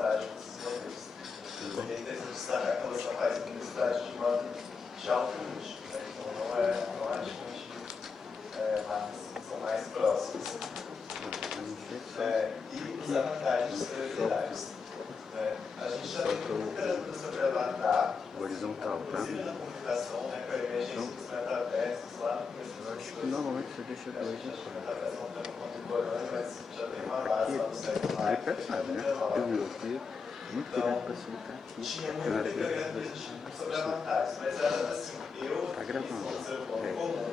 montagem desses modelos. E é interessante destacar que elas não fazem publicidade de modo de alto luxo, né? Então não atinge marcas que são mais próximas. E os avantagens celebridades. A gente já tem muita literatura sobre Avatar, horizontal, tá? inclusive na comunicação, né, com a emergência dos metaversos lá no começo dos anos 2000. Normalmente você deixa dois de Os metaversos não estão contemporâneos, mas já tem uma base lá no século Aí percebe, né? Eu vi aqui, muito cuidado para facilitar aqui. Tinha muita literatura sobre avatares, mas era assim, eu, tá gravando. como ser humano comum,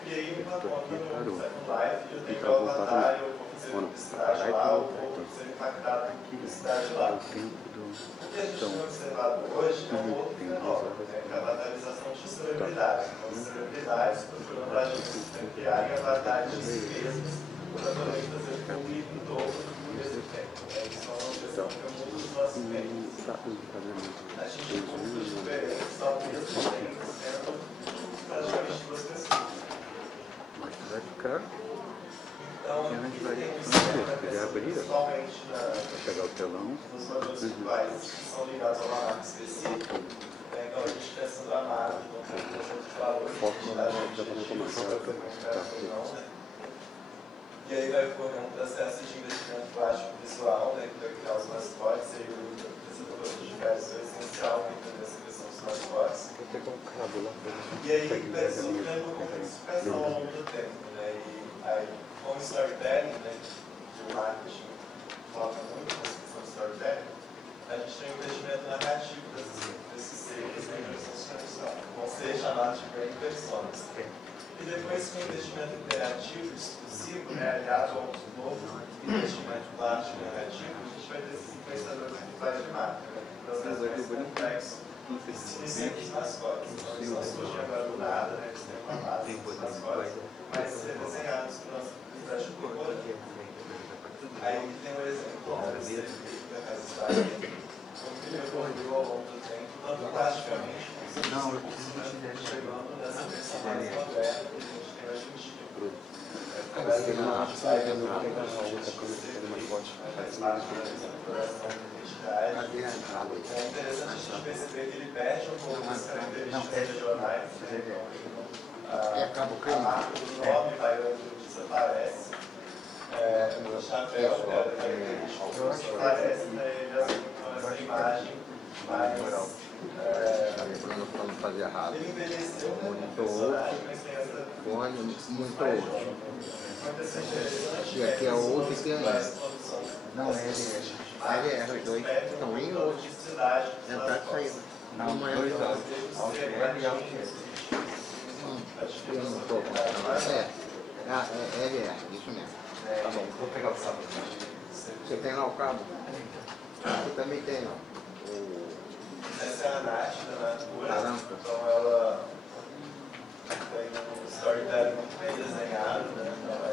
criei uma conta no Second Life e eu tenho Então, meu avatar, eu vou fazer publicidade lá, eu vou aqui. ser impactado por publicidade lá. O tempo do... O que a gente tem observado hoje é um outro fenômeno, né, que é a avatarização de celebridades. Então, celebridades procurando agências para criarem avatares de si mesmos para poder fazer com que o dobro do mesmo tempo. Isso é uma questão que é muito do nosso tempo. A gente tem custos diferentes, ao mesmo tempo, sendo praticamente duas pessoas. Mas vai ficar... Então, a gente vai abrir, principalmente vai pegar o telão. nos modelos atuais que são ligados a uma marca específica, então a gente pensa na marca, então tem um conjunto de valores que a gente não. E aí vai ocorrer um processo de investimento plástico visual, né, que vai criar os mascotes, e aí o pensador de verso é essencial para entender essa questão dos mascotes. E aí vai sofrendo uma complexificação ao longo do tempo, né, e aí com o storytelling, né, que o marketing foca muito nessa questão do storytelling, a gente tem um investimento narrativo desses seres, né, que vão ser chamados de brand personas. E depois com o investimento interativo exclusivo, né, aliado a um novo investimento plástico narrativo, a gente vai ter esses influenciadores virtuais de marca, né, que processo mais complexo. Esses mascotes, então eles não surgem agora do nada, né, eles têm uma base dos mascotes, mas ser desenhados por nossa publicidade corporativa. Aí tem um exemplo da Casa como que ele evoluiu ao longo do tempo, tanto plasticamente, Não, eu preciso de chegando nessa versão mais moderna que a gente tem hoje em dia. Você não faz parte da exploração da identidade. É interessante a gente perceber que ele perde um pouco das características regionais. A marca do nome baiano desaparece. O chapéu, que era característico, desaparece, ele assume essa imagem mais... fazer errado. Ele envelheceu, né? Muito outro, muito outro. E aqui é outro e tem esse. Não, LR, os dois estão em outro. Entrar e sair. Não, dois altos. LR e alto. Eu não estou com LR, isso mesmo. Tá bom, vou pegar o cabo. Você tem lá o cabo? Você também tem, ó. Essa é a Nath da Natura, então ela tem um storytelling muito bem desenhado, né? Ela é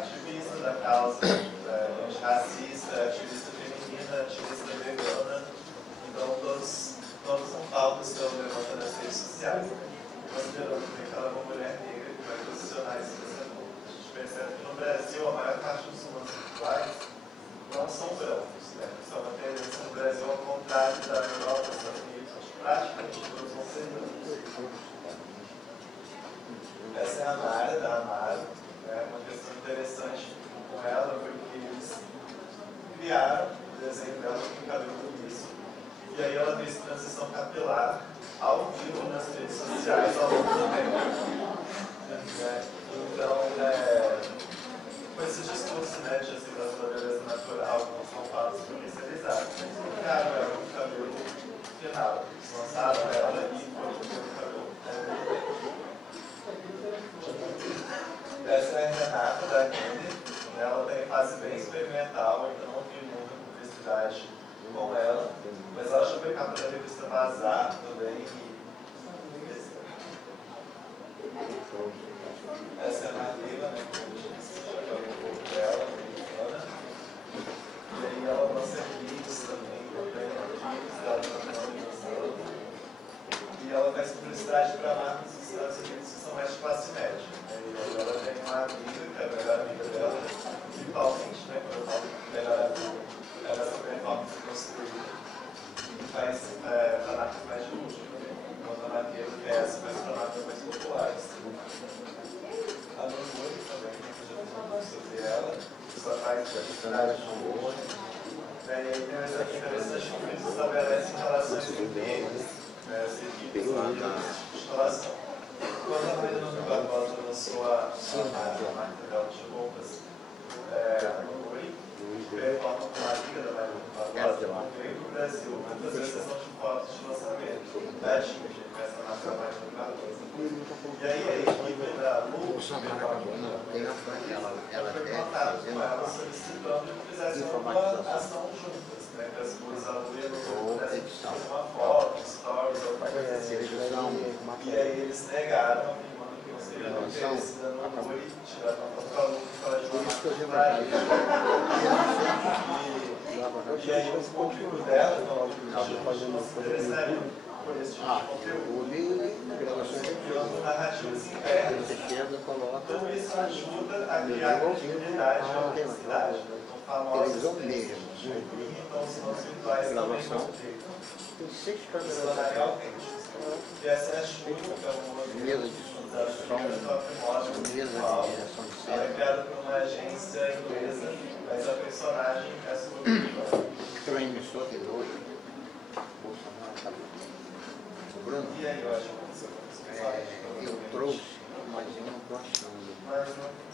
ativista da causa antirracista, ativista feminina, ativista vegana, então todas são pautas que ela levanta nas redes sociais. Considerando também que ela é uma mulher negra que vai posicionar esse pensamento. A gente percebe que no Brasil a maior parte dos humanos virtuais não são brancos, né? Isso é uma tendência no Brasil ao contrário da Europa, dos Estados Unidos, onde praticamente todos vão ser brancos. Essa é a Nara, da Amaro, né? Uma questão interessante com ela foi que eles criaram o desenho dela com cabelo liso, e aí ela fez transição capilar ao vivo nas redes sociais ao longo do tempo. Então, com esse discurso, né, de aceitação da beleza natural, que são fatos comercializados, eles colocaram ela com o cabelo final, eles lançaram ela e foram com o cabelo. Essa é a Renata da Render, ela tem fase bem experimental, ainda não vi muita publicidade com ela, mas ela chegou em capa da revista Bazar também. Essa é a Marina, né, que a gente já falou um pouco dela, americana. E aí ela lança vídeos também, vídeos dela lançando. E ela faz publicidade para marcas dos Estados Unidos que são mais de classe média. E aí ela tem uma amiga, que é a melhor amiga dela, principalmente, né, quando eu falo melhor amiga, ela é essa performance que identidade boa. E aí tem uma coisa interessante que eles estabelecem relações entre eles, as equipes lá de instalação. Quando a Maria Barbosa lançou a marca dela de roupas, performa com a Liga da Maria Barbosa, veio para o Brasil para fazer a sessão de fotos de lançamento da Tinge, com essa marca da Maria Barbosa. E aí a equipe da Lu entrou em contato com ela solicitando que fizessem uma ação juntas, né, que as duas alunas pudessem fazer uma foto, stories, alguma coisa assim. E aí eles negaram, afirmando que não seria do interesse da Lu e tiraram uma foto com a Lu e falaram de uma marca. E aí o público dela falou que não se interessaria por esse tipo de conteúdo. Narrativas internas. Tudo isso ajuda a criar credibilidade e autenticidade. Então, famosos então os nossos virtuais também vão ter. Se tornarem autênticos. E essa é a Xuxa, que é uma mesa de som, virtual. Ela é criada por uma agência inglesa, mas a personagem é sua. E aí, eu acho que eu trouxe, mas eu não estou achando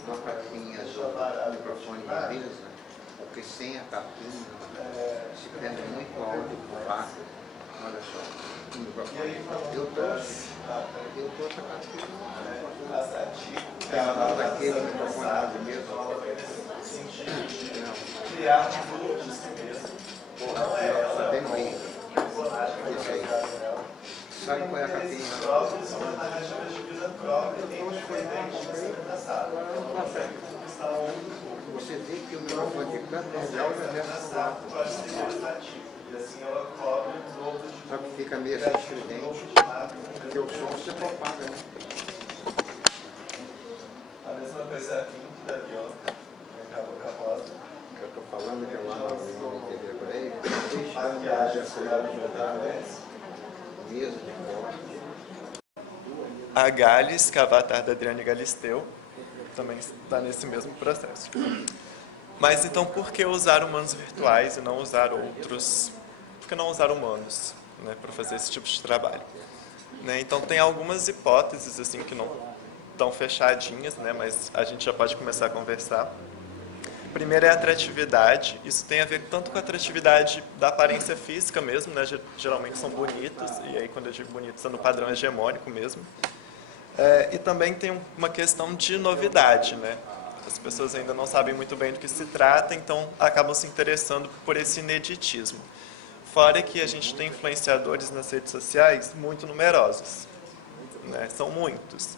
uma capinha do microfone da mesa, porque sem a capinha se perde muito áudio por lá. Olha só, o microfone. Eu trouxe a capinha daquele microfone lá do mesmo. Criar um grupo de si mesmo. Não é ela, bem bem. Sabe qual é a capinha? Esses próprios são uma narrativa de vida própria, tem independente de ser engraçado. Você vê que o microfone de canto é engraçado, pode ser legislativo. E assim ela cobre um dobro de. Só que fica meio estridente, porque o som se propaga. A mesma coisa aqui da viola, acabou com a rosa. Eu estou falando que lá na TV por aí, maquiagem, mesa de corte. A Gales, que é a avatar da Adriane Galisteu, também está nesse mesmo processo. Mas então, por que usar humanos virtuais e não usar outros? Por que não usar humanos, né, para fazer esse tipo de trabalho? Né, então, tem algumas hipóteses assim que não estão fechadinhas, né, mas a gente já pode começar a conversar. Primeiro é a atratividade. Isso tem a ver tanto com a atratividade da aparência física mesmo, né? Geralmente são bonitos, e aí quando eu digo bonitos é no padrão hegemônico mesmo. E também tem uma questão de novidade, né? As pessoas ainda não sabem muito bem do que se trata, então acabam se interessando por esse ineditismo. Fora que a gente tem influenciadores nas redes sociais muito numerosos, né? São muitos.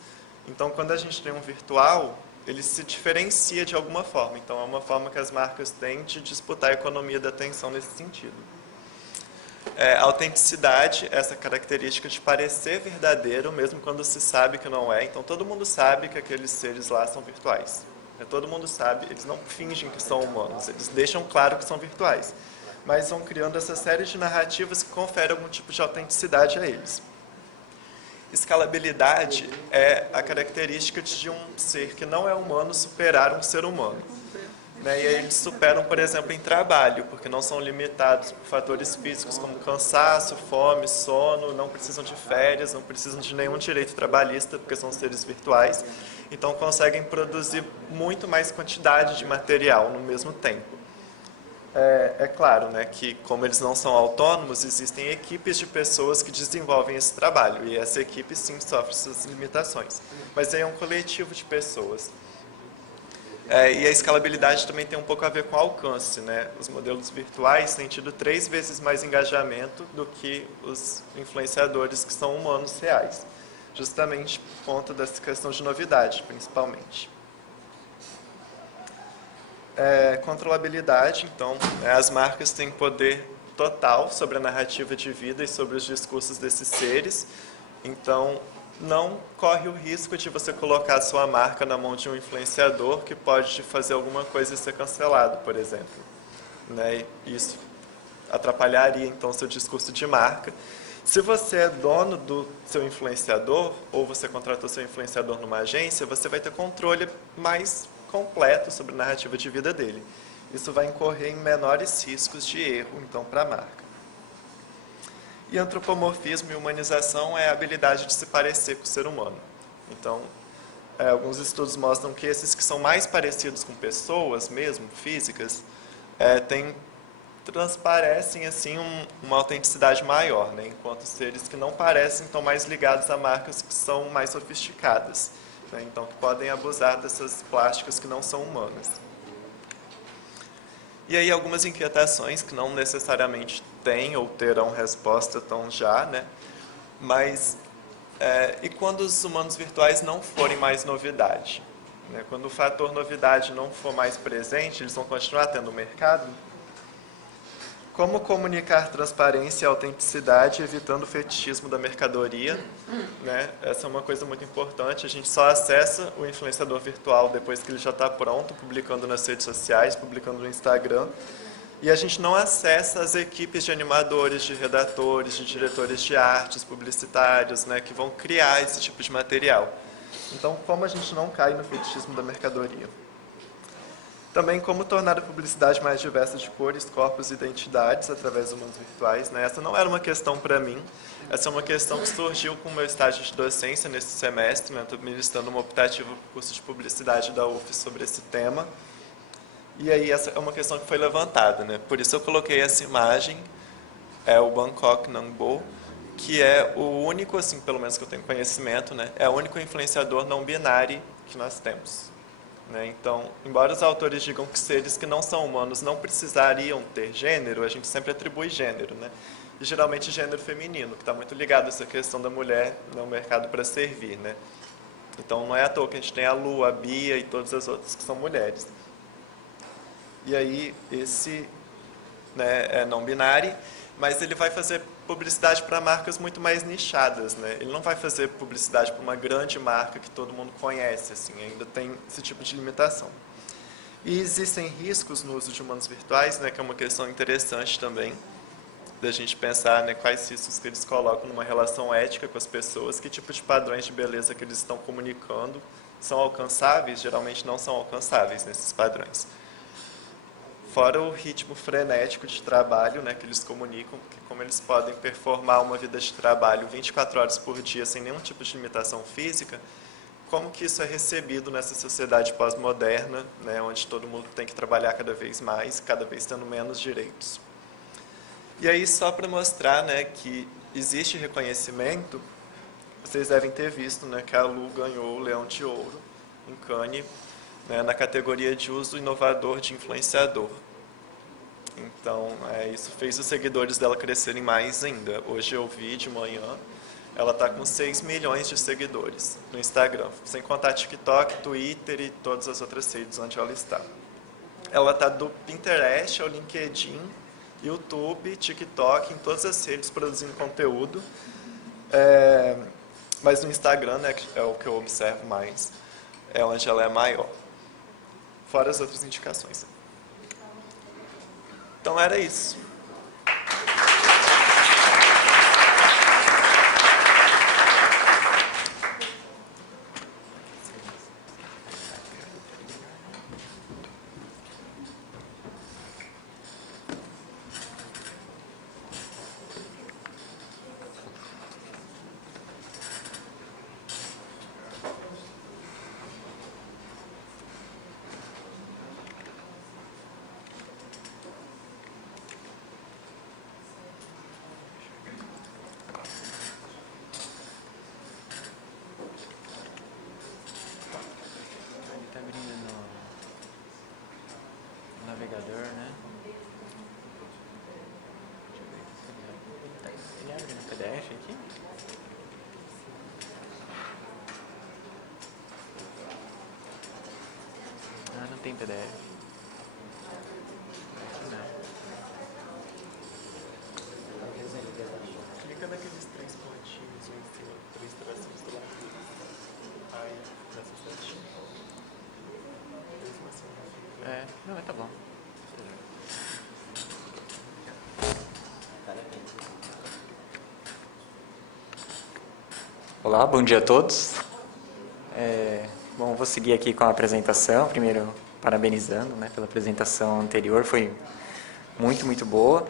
Então, quando a gente tem um virtual, ele se diferencia de alguma forma. Então, é uma forma que as marcas têm de disputar a economia da atenção nesse sentido. A autenticidade, essa característica de parecer verdadeiro, mesmo quando se sabe que não é. Então, todo mundo sabe que aqueles seres lá são virtuais. Todo mundo sabe, eles não fingem que são humanos, eles deixam claro que são virtuais. Mas vão criando essa série de narrativas que conferem algum tipo de autenticidade a eles. Escalabilidade é a característica de um ser que não é humano superar um ser humano. Né? E aí eles superam, por exemplo, em trabalho, porque não são limitados por fatores físicos como cansaço, fome, sono, não precisam de férias, não precisam de nenhum direito trabalhista, porque são seres virtuais. Então conseguem produzir muito mais quantidade de material no mesmo tempo. É claro, né, que como eles não são autônomos, existem equipes de pessoas que desenvolvem esse trabalho, e essa equipe sim sofre suas limitações, mas aí é um coletivo de pessoas. E a escalabilidade também tem um pouco a ver com alcance, né? Os modelos virtuais têm tido 3 vezes mais engajamento do que os influenciadores que são humanos reais, justamente por conta dessa questão de novidade, principalmente. Controlabilidade, então, as marcas têm poder total sobre a narrativa de vida e sobre os discursos desses seres, então não corre o risco de você colocar a sua marca na mão de um influenciador que pode fazer alguma coisa e ser cancelado, por exemplo. Né? Isso atrapalharia, então, seu discurso de marca. Se você é dono do seu influenciador, ou você contratou seu influenciador numa agência, você vai ter controle mais completo sobre a narrativa de vida dele. isso vai incorrer em menores riscos de erro, então, para a marca. E antropomorfismo e humanização é a habilidade de se parecer com o ser humano. Então, alguns estudos mostram que esses que são mais parecidos com pessoas mesmo, físicas, transparecem assim uma autenticidade maior, né? Enquanto seres que não parecem estão mais ligados a marcas que são mais sofisticadas, né? Então, que podem abusar dessas plásticas que não são humanas. E aí algumas inquietações que não necessariamente têm ou terão resposta tão já, né? Mas, e quando os humanos virtuais não forem mais novidade? Né? Quando o fator novidade não for mais presente, eles vão continuar tendo mercado? Como comunicar transparência e autenticidade, evitando o fetichismo da mercadoria? Né? Essa é uma coisa muito importante. A gente só acessa o influenciador virtual depois que ele já está pronto, publicando nas redes sociais, publicando no Instagram. E a gente não acessa as equipes de animadores, de redatores, de diretores de artes, publicitários, né, que vão criar esse tipo de material. Então, como a gente não cai no fetichismo da mercadoria? Também como tornar a publicidade mais diversa de cores, corpos e identidades através dos mundos virtuais. Né? Essa não era uma questão para mim, essa é uma questão que surgiu com o meu estágio de docência nesse semestre. Estou ministrando uma optativa para o curso de publicidade da UF sobre esse tema. E aí essa é uma questão que foi levantada. Né? Por isso eu coloquei essa imagem, o Bangkok Nangbo, que é o único, assim, pelo menos que eu tenho conhecimento, né? É o único influenciador não binário que nós temos. Né? Então, embora os autores digam que seres que não são humanos não precisariam ter gênero, a gente sempre atribui gênero, né? E geralmente gênero feminino, que está muito ligado a essa questão da mulher no mercado para servir. Né? Então, não é à toa que a gente tem a Lu, a Bia e todas as outras que são mulheres. E aí, esse, né, é não binário, mas ele vai fazer publicidade para marcas muito mais nichadas, né? Ele não vai fazer publicidade para uma grande marca que todo mundo conhece, assim, ainda tem esse tipo de limitação. E existem riscos no uso de humanos virtuais, né, que é uma questão interessante também, da gente pensar, né, quais riscos que eles colocam numa relação ética com as pessoas, que tipo de padrões de beleza que eles estão comunicando são alcançáveis, geralmente não são alcançáveis nesses padrões. Fora o ritmo frenético de trabalho, né, que eles comunicam, que como eles podem performar uma vida de trabalho 24 horas por dia sem nenhum tipo de limitação física, como que isso é recebido nessa sociedade pós-moderna, né, onde todo mundo tem que trabalhar cada vez mais, cada vez tendo menos direitos. E aí, só para mostrar, né, que existe reconhecimento, vocês devem ter visto, né, que a Lu ganhou o Leão de Ouro em Cannes, né, na categoria de uso inovador de influenciador. Então, isso fez os seguidores dela crescerem mais ainda. Hoje eu vi de manhã, ela está com 6 milhões de seguidores no Instagram, sem contar TikTok, Twitter e todas as outras redes onde ela está. Ela está do Pinterest ao LinkedIn, YouTube, TikTok, em todas as redes produzindo conteúdo. Mas no Instagram, né, que é o que eu observo mais, é onde ela é maior. Fora as outras indicações. Então era isso. Navegador, né? Ele abre no PDF aqui? Ah, não tem PDF. Não. Clica naqueles 3 pontinhos em cima, 3 tracinhos do lado. Aí, nessa setinha. Não, mas tá bom. Olá, bom dia a todos. Bom, vou seguir aqui com a apresentação. Primeiro, parabenizando, né, pela apresentação anterior, foi muito, muito boa.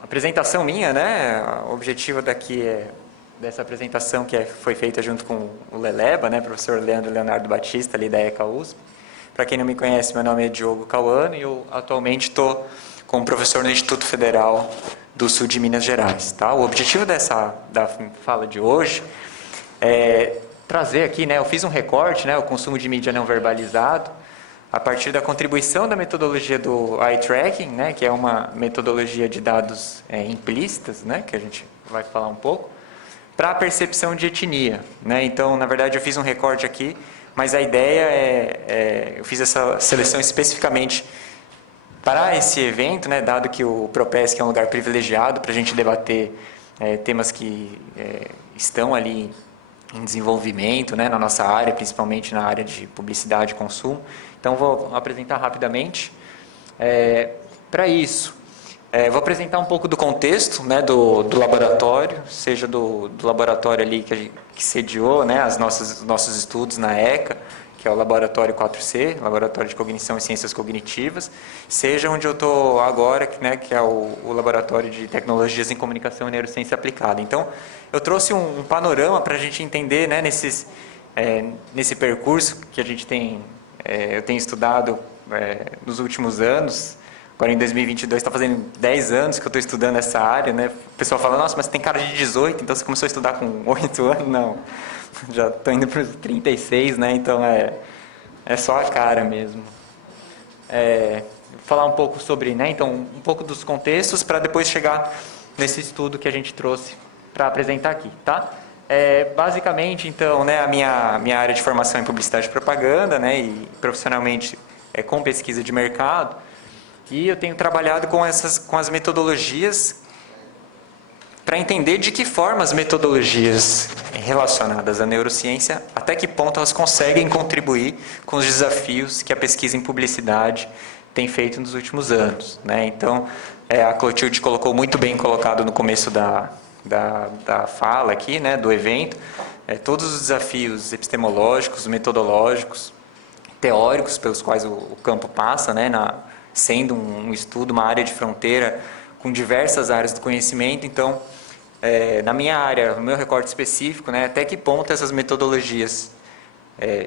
A apresentação minha, né, o objetivo dessa apresentação foi feita junto com o Leleba, né, professor Leonardo Batista, ali da ECA USP. Para quem não me conhece, meu nome é Diogo Cauano e eu atualmente estou como professor no Instituto Federal do Sul de Minas Gerais. Tá? O objetivo da fala de hoje é trazer aqui, né, eu fiz um recorte, né, o consumo de mídia não verbalizado, a partir da contribuição da metodologia do eye tracking, né, que é uma metodologia de dados implícitas, né, que a gente vai falar um pouco, para a percepção de etnia. Né? Então, na verdade, eu fiz um recorte aqui, mas a ideia eu fiz essa seleção especificamente para esse evento, né, dado que o Propesc é um lugar privilegiado para a gente debater temas que estão ali em desenvolvimento, né, na nossa área, principalmente na área de publicidade e consumo. Então, vou apresentar rapidamente. Para isso, vou apresentar um pouco do contexto, né, do laboratório, seja do laboratório ali que sediou, né, os nossos estudos na ECA, que é o Laboratório 4C, Laboratório de Cognição e Ciências Cognitivas, seja onde eu estou agora, né, que é o Laboratório de Tecnologias em Comunicação e Neurociência Aplicada. Então, eu trouxe um panorama para a gente entender, né, nesse percurso que a gente eu tenho estudado nos últimos anos. Agora, em 2022, está fazendo 10 anos que eu estou estudando essa área, né? O pessoal fala, nossa, mas você tem cara de 18, então você começou a estudar com 8 anos? Não, já estou indo para os 36, né? Então, é só a cara mesmo. Falar um pouco sobre, né? Então, um pouco dos contextos para depois chegar nesse estudo que a gente trouxe para apresentar aqui, tá? Basicamente, então, né, a minha área de formação em publicidade e propaganda, né? E profissionalmente com pesquisa de mercado. E eu tenho trabalhado com as metodologias para entender de que forma as metodologias relacionadas à neurociência, até que ponto elas conseguem contribuir com os desafios que a pesquisa em publicidade tem feito nos últimos anos. Né? Então, a Clotilde colocou muito bem colocado no começo da fala aqui, né, do evento, todos os desafios epistemológicos, metodológicos, teóricos pelos quais o campo passa, né, sendo um estudo, uma área de fronteira com diversas áreas do conhecimento. Então, na minha área, no meu recorte específico, né, até que ponto essas metodologias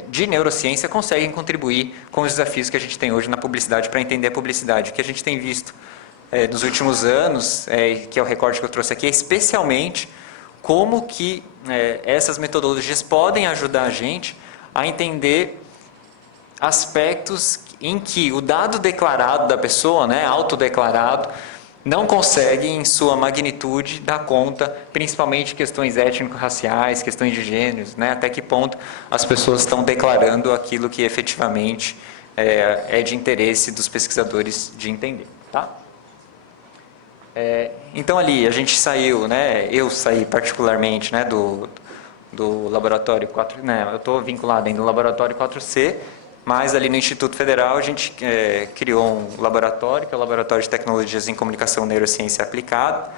de neurociência conseguem contribuir com os desafios que a gente tem hoje na publicidade para entender a publicidade. O que a gente tem visto nos últimos anos, que é o recorte que eu trouxe aqui, é especialmente como que essas metodologias podem ajudar a gente a entender aspectos em que o dado declarado da pessoa, né, autodeclarado, não consegue, em sua magnitude, dar conta, principalmente questões étnico-raciais, questões de gêneros, né, até que ponto as pessoas estão declarando aquilo que efetivamente é de interesse dos pesquisadores de entender. Tá? Então, ali, a gente saiu, né, eu saí particularmente, né, do laboratório 4, né, eu estou vinculado ainda no laboratório 4C, mas ali no Instituto Federal a gente criou um laboratório, que é o Laboratório de Tecnologias em Comunicação e Neurociência Aplicada,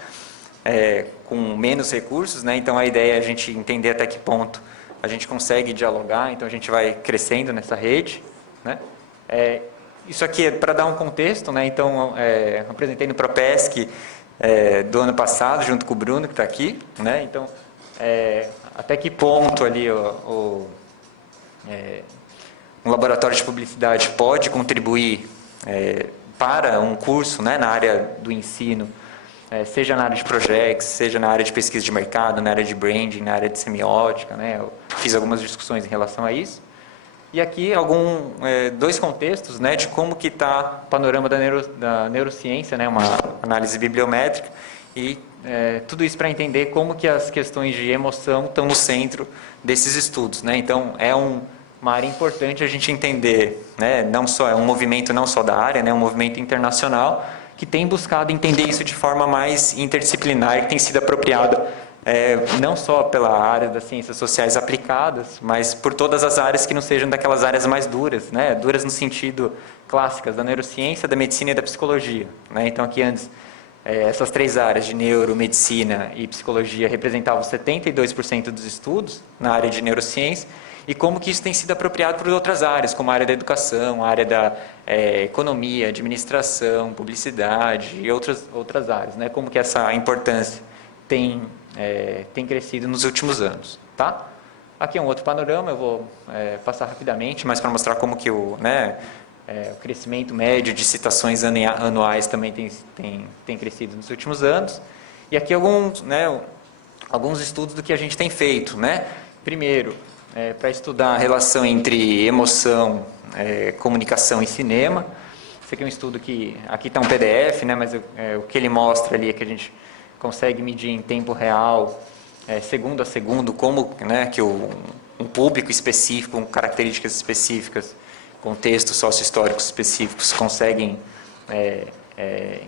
com menos recursos, né? Então a ideia é a gente entender até que ponto a gente consegue dialogar, então a gente vai crescendo nessa rede, né? Isso aqui é para dar um contexto, né? Então eu apresentei no Propesc do ano passado, junto com o Bruno, que está aqui, né? Então até que ponto ali um laboratório de publicidade pode contribuir para um curso, né, na área do ensino, seja na área de projects, seja na área de pesquisa de mercado, na área de branding, na área de semiótica, né? Eu fiz algumas discussões em relação a isso. E aqui dois contextos, né, de como que está o panorama da neurociência, né, uma análise bibliométrica, e tudo isso para entender como que as questões de emoção estão no centro desses estudos. Né? Então, uma área importante a gente entender, né? Não só é um movimento não só da área, né? Um movimento internacional que tem buscado entender isso de forma mais interdisciplinar, que tem sido apropriada não só pela área das ciências sociais aplicadas, mas por todas as áreas que não sejam daquelas áreas mais duras, né? Duras no sentido clássicas da neurociência, da medicina e da psicologia. Né? Então, aqui antes, essas três áreas de neuro, medicina e psicologia representavam 72% dos estudos na área de neurociência, e como que isso tem sido apropriado por outras áreas, como a área da educação, a área da economia, administração, publicidade e outras áreas, né? Como que essa importância tem crescido nos últimos anos, tá? Aqui é um outro panorama, eu vou passar rapidamente, mas para mostrar como que o crescimento médio de citações anuais também tem crescido nos últimos anos. E aqui alguns estudos do que a gente tem feito, né? Primeiro, para estudar a relação entre emoção, comunicação e cinema. Esse aqui é um estudo que, aqui está um PDF, né? Mas o que ele mostra ali é que a gente consegue medir em tempo real, segundo a segundo, como, né, que um público específico, com características específicas, contextos sócio-históricos específicos, conseguem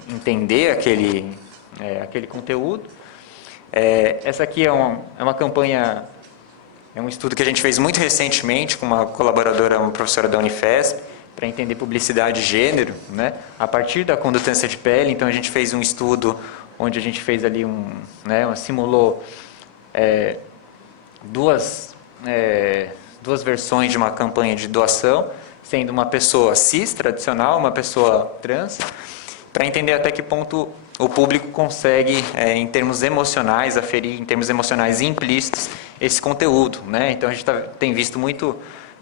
entender aquele conteúdo. Essa aqui é uma campanha, é um estudo que a gente fez muito recentemente com uma colaboradora, uma professora da Unifesp, para entender publicidade e gênero, né, a partir da condutância de pele. Então a gente fez um estudo onde a gente fez ali simulou duas versões de uma campanha de doação, sendo uma pessoa cis tradicional, uma pessoa trans, para entender até que ponto o público consegue, em termos emocionais, aferir em termos emocionais implícitos esse conteúdo, né? Então a gente tem visto muito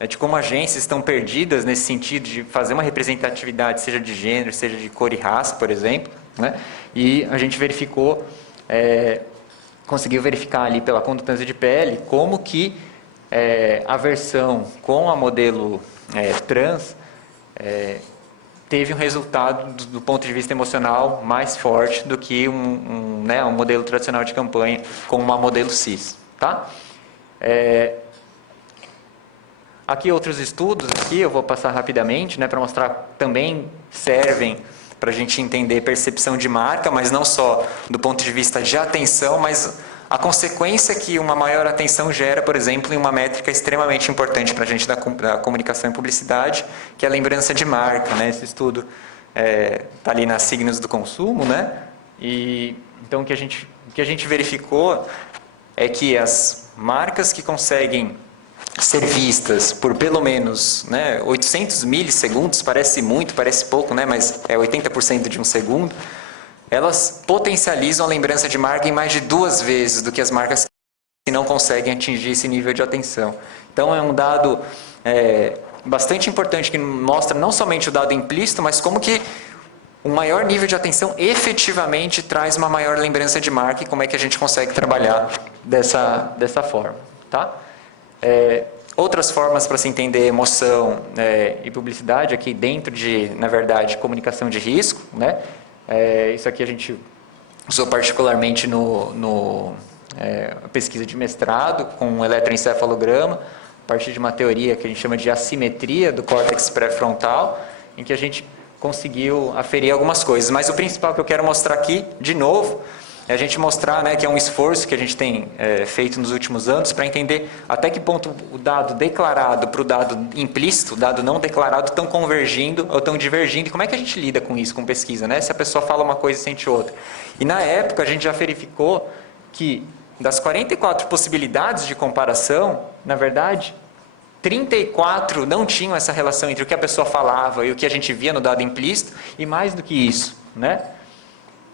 de como agências estão perdidas nesse sentido de fazer uma representatividade, seja de gênero, seja de cor e raça, por exemplo, né? E a gente conseguiu verificar ali pela condutância de pele como que a versão com a modelo trans teve um resultado do ponto de vista emocional mais forte do que um modelo tradicional de campanha com uma modelo cis, tá? Aqui outros estudos, aqui eu vou passar rapidamente, né, para mostrar, também servem para a gente entender percepção de marca, mas não só do ponto de vista de atenção, mas a consequência que uma maior atenção gera, por exemplo, em uma métrica extremamente importante para a gente da comunicação e publicidade, que é a lembrança de marca, né? Esse estudo está ali nas signos do consumo, né? E então o que a gente verificou é que as marcas que conseguem ser vistas por pelo menos 800 milissegundos, parece muito, parece pouco, né? Mas é 80% de um segundo. Elas potencializam a lembrança de marca em mais de 2 vezes do que as marcas que não conseguem atingir esse nível de atenção. Então é um dado bastante importante que mostra não somente o dado implícito, mas como que um maior nível de atenção efetivamente traz uma maior lembrança de marca e como é que a gente consegue trabalhar dessa forma, tá? Outras formas para se entender emoção e publicidade aqui dentro de, na verdade, comunicação de risco, né? Isso aqui a gente usou particularmente no pesquisa de mestrado com um eletroencefalograma, a partir de uma teoria que a gente chama de assimetria do córtex pré-frontal, em que a gente conseguiu aferir algumas coisas. Mas o principal que eu quero mostrar aqui, de novo, é a gente mostrar, né, que é um esforço que a gente tem feito nos últimos anos para entender até que ponto o dado declarado para o dado implícito, o dado não declarado, estão convergindo ou estão divergindo. E como é que a gente lida com isso, com pesquisa, né? Se a pessoa fala uma coisa e sente outra. E na época a gente já verificou que das 44 possibilidades de comparação, na verdade, 34 não tinham essa relação entre o que a pessoa falava e o que a gente via no dado implícito, e mais do que isso, né?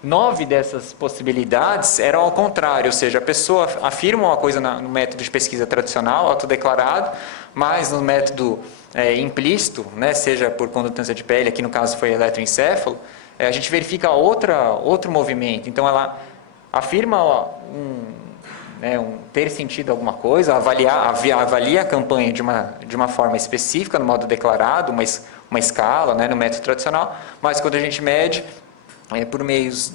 9 dessas possibilidades eram ao contrário, ou seja, a pessoa afirma uma coisa no método de pesquisa tradicional, autodeclarado, mas no método implícito, né, seja por condutância de pele, aqui no caso foi eletroencefalo, a gente verifica outro movimento. Então ela afirma ter sentido alguma coisa, avalia a campanha de uma forma específica, no modo declarado, uma escala, né, no método tradicional, mas quando a gente mede por meios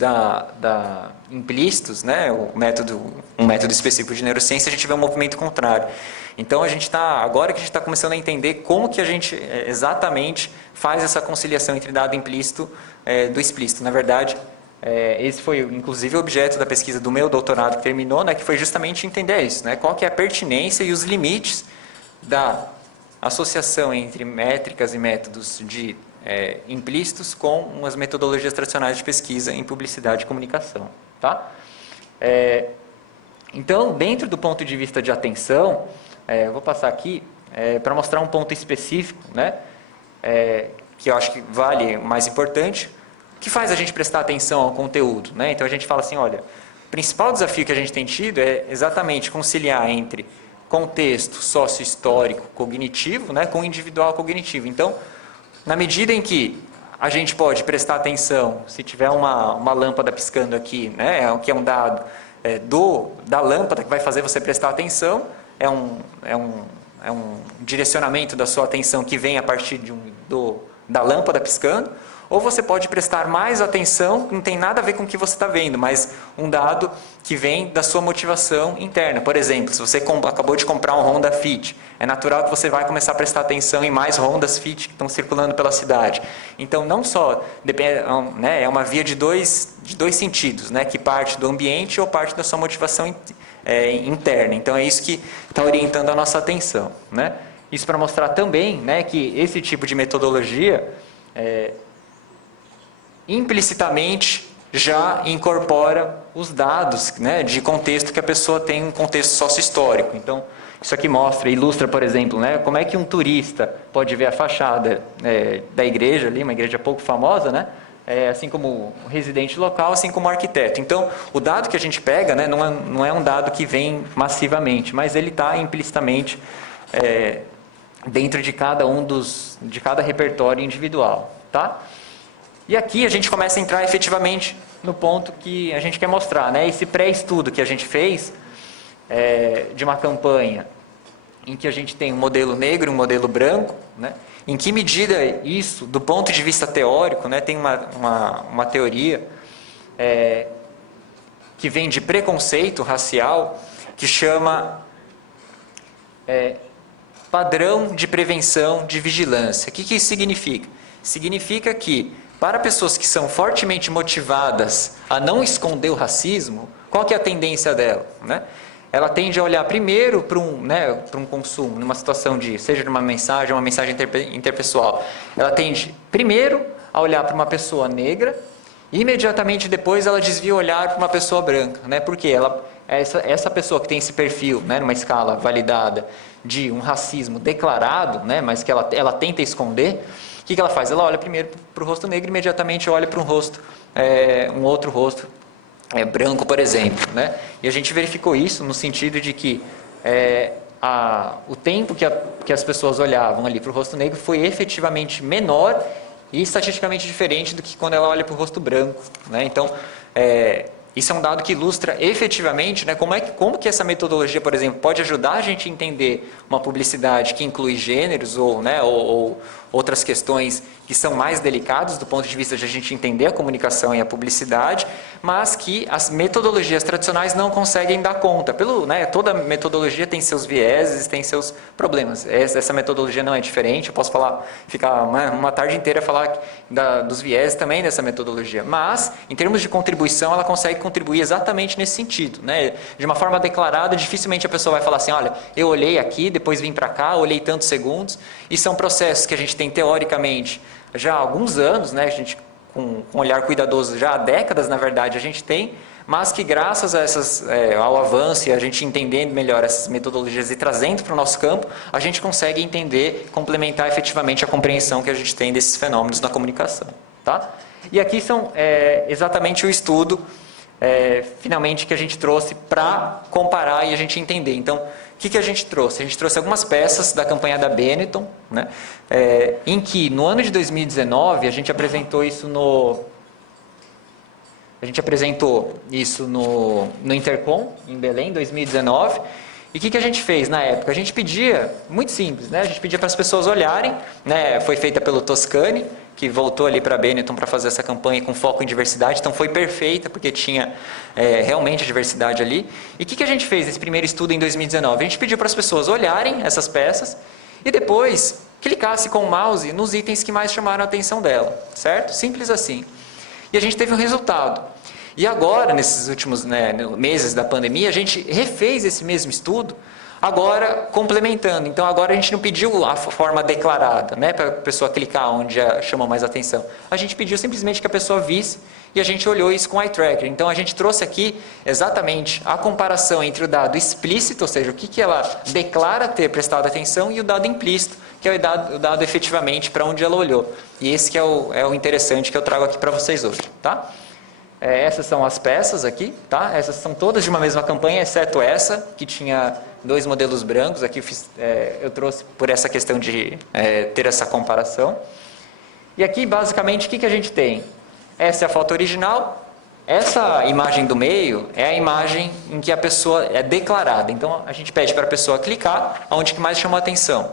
implícitos, né, um método específico de neurociência, a gente vê um movimento contrário. Então agora que a gente está começando a entender como que a gente exatamente faz essa conciliação entre dado implícito do explícito. Na verdade, esse foi inclusive o objeto da pesquisa do meu doutorado que terminou, né, que foi justamente entender isso, né, qual que é a pertinência e os limites da associação entre métricas e métodos implícitos com umas metodologias tradicionais de pesquisa em publicidade e comunicação, tá? Então, dentro do ponto de vista de atenção, eu vou passar aqui, para mostrar um ponto específico, né, que eu acho que vale o mais importante, o que faz a gente prestar atenção ao conteúdo, né? Então a gente fala assim, olha, o principal desafio que a gente tem tido é exatamente conciliar entre contexto sócio-histórico cognitivo, né, com individual cognitivo. Então, na medida em que a gente pode prestar atenção, se tiver uma lâmpada piscando aqui, né, que é um dado da lâmpada que vai fazer você prestar atenção, é um direcionamento da sua atenção que vem a partir da lâmpada piscando, ou você pode prestar mais atenção, que não tem nada a ver com o que você está vendo, mas um dado que vem da sua motivação interna. Por exemplo, se você acabou de comprar um Honda Fit, é natural que você vai começar a prestar atenção em mais Hondas Fit que estão circulando pela cidade. Então, não só né, é uma via de dois sentidos, né, que parte do ambiente ou parte da sua motivação interna. Então, é isso que está orientando a nossa atenção, né? Isso para mostrar também, né, que esse tipo de metodologia implicitamente já incorpora os dados, né, de contexto que a pessoa tem, um contexto sócio-histórico. Então, isso aqui ilustra, por exemplo, né, como é que um turista pode ver a fachada da igreja ali, uma igreja pouco famosa, né, assim como o residente local, assim como o arquiteto. Então, o dado que a gente pega, né, não é um dado que vem massivamente, mas ele está implicitamente dentro de cada repertório individual, tá? E aqui a gente começa a entrar efetivamente no ponto que a gente quer mostrar, né? Esse pré-estudo que a gente fez de uma campanha em que a gente tem um modelo negro e um modelo branco, né? Em que medida isso, do ponto de vista teórico, né? Tem uma teoria que vem de preconceito racial, que chama padrão de prevenção de vigilância. O que isso significa? Significa que para pessoas que são fortemente motivadas a não esconder o racismo, qual que é a tendência dela, né? Ela tende a olhar primeiro para um consumo, numa situação seja uma mensagem interpessoal. Ela tende primeiro a olhar para uma pessoa negra e imediatamente depois ela desvia o olhar para uma pessoa branca, né? Porque essa pessoa que tem esse perfil, né, numa escala validada de um racismo declarado, né, mas que ela tenta esconder, o que ela faz? Ela olha primeiro para o rosto negro e imediatamente olha para um outro rosto branco, por exemplo, né? E a gente verificou isso no sentido de que o tempo que as pessoas olhavam ali para o rosto negro foi efetivamente menor e estatisticamente diferente do que quando ela olha para o rosto branco, né? Então, isso é um dado que ilustra efetivamente, né, como que essa metodologia, por exemplo, pode ajudar a gente a entender uma publicidade que inclui gêneros ou outras questões que são mais delicadas do ponto de vista de a gente entender a comunicação e a publicidade, mas que as metodologias tradicionais não conseguem dar conta. Toda metodologia tem seus vieses, tem seus problemas. Essa metodologia não é diferente, eu posso ficar uma tarde inteira a falar dos vieses também dessa metodologia, mas em termos de contribuição ela consegue contribuir exatamente nesse sentido, né? De uma forma declarada, dificilmente a pessoa vai falar assim, olha, eu olhei aqui, depois vim para cá, olhei tantos segundos, e são processos que a gente tem teoricamente já há alguns anos, né? A gente com um olhar cuidadoso já há décadas, na verdade, a gente tem, mas que graças ao avanço e a gente entendendo melhor essas metodologias e trazendo para o nosso campo, a gente consegue entender, complementar efetivamente a compreensão que a gente tem desses fenômenos na comunicação, tá? E aqui são exatamente o estudo finalmente que a gente trouxe para comparar e a gente entender. Então, o que a gente trouxe? A gente trouxe algumas peças da campanha da Benetton, né, em que no ano de 2019 a gente apresentou isso no Intercom, em Belém, 2019. E o que a gente fez na época? A gente pedia, muito simples, né? A gente pedia para as pessoas olharem, né? Foi feita pelo Toscani, que voltou ali para a Benetton para fazer essa campanha com foco em diversidade, então foi perfeita, porque tinha realmente a diversidade ali. E o que a gente fez nesse primeiro estudo em 2019? A gente pediu para as pessoas olharem essas peças e depois clicasse com o mouse nos itens que mais chamaram a atenção dela, certo? Simples assim. E a gente teve um resultado. E agora, nesses últimos meses da pandemia, a gente refez esse mesmo estudo, Agora, complementando, então agora a gente não pediu a forma declarada, né, para a pessoa clicar onde chamou mais atenção. A gente pediu simplesmente que a pessoa visse e a gente olhou isso com o eye tracker. Então a gente trouxe aqui exatamente a comparação entre o dado explícito, ou seja, o que ela declara ter prestado atenção, e o dado implícito, que é o dado efetivamente para onde ela olhou. E esse que é o interessante que eu trago aqui para vocês hoje, tá? Essas são as peças aqui, tá? Essas são todas de uma mesma campanha, exceto essa, que tinha 2 modelos brancos. Aqui eu trouxe por essa questão de ter essa comparação. E aqui, basicamente, o que a gente tem? Essa é a foto original. Essa imagem do meio é a imagem em que a pessoa é declarada. Então, a gente pede para a pessoa clicar onde que mais chamou a atenção.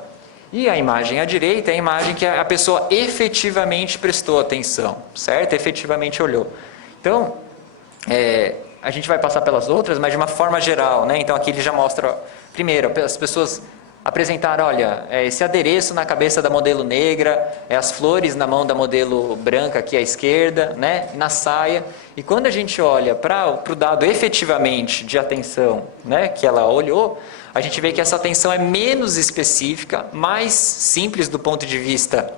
E a imagem à direita é a imagem que a pessoa efetivamente prestou atenção, certo? Efetivamente olhou. Então, a gente vai passar pelas outras, mas de uma forma geral, né? Então, aqui ele já mostra, primeiro, as pessoas apresentaram, olha, esse adereço na cabeça da modelo negra, as flores na mão da modelo branca aqui à esquerda, né? Na saia. E quando a gente olha para o dado efetivamente de atenção, né? Que ela olhou, a gente vê que essa atenção é menos específica, mais simples do ponto de vista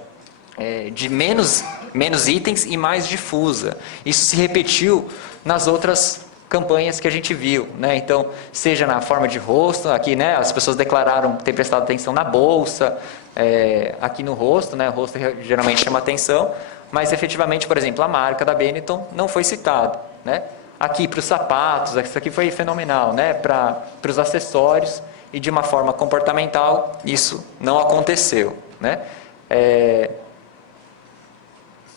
de menos itens e mais difusa. Isso se repetiu nas outras campanhas que a gente viu, né? Então, seja na forma de rosto, aqui, né, as pessoas declararam ter prestado atenção na bolsa, aqui no rosto, né, o rosto geralmente chama atenção, mas efetivamente, por exemplo, a marca da Benetton não foi citada, né? Aqui para os sapatos, isso aqui foi fenomenal, né? Para os acessórios, e de uma forma comportamental, isso não aconteceu, né?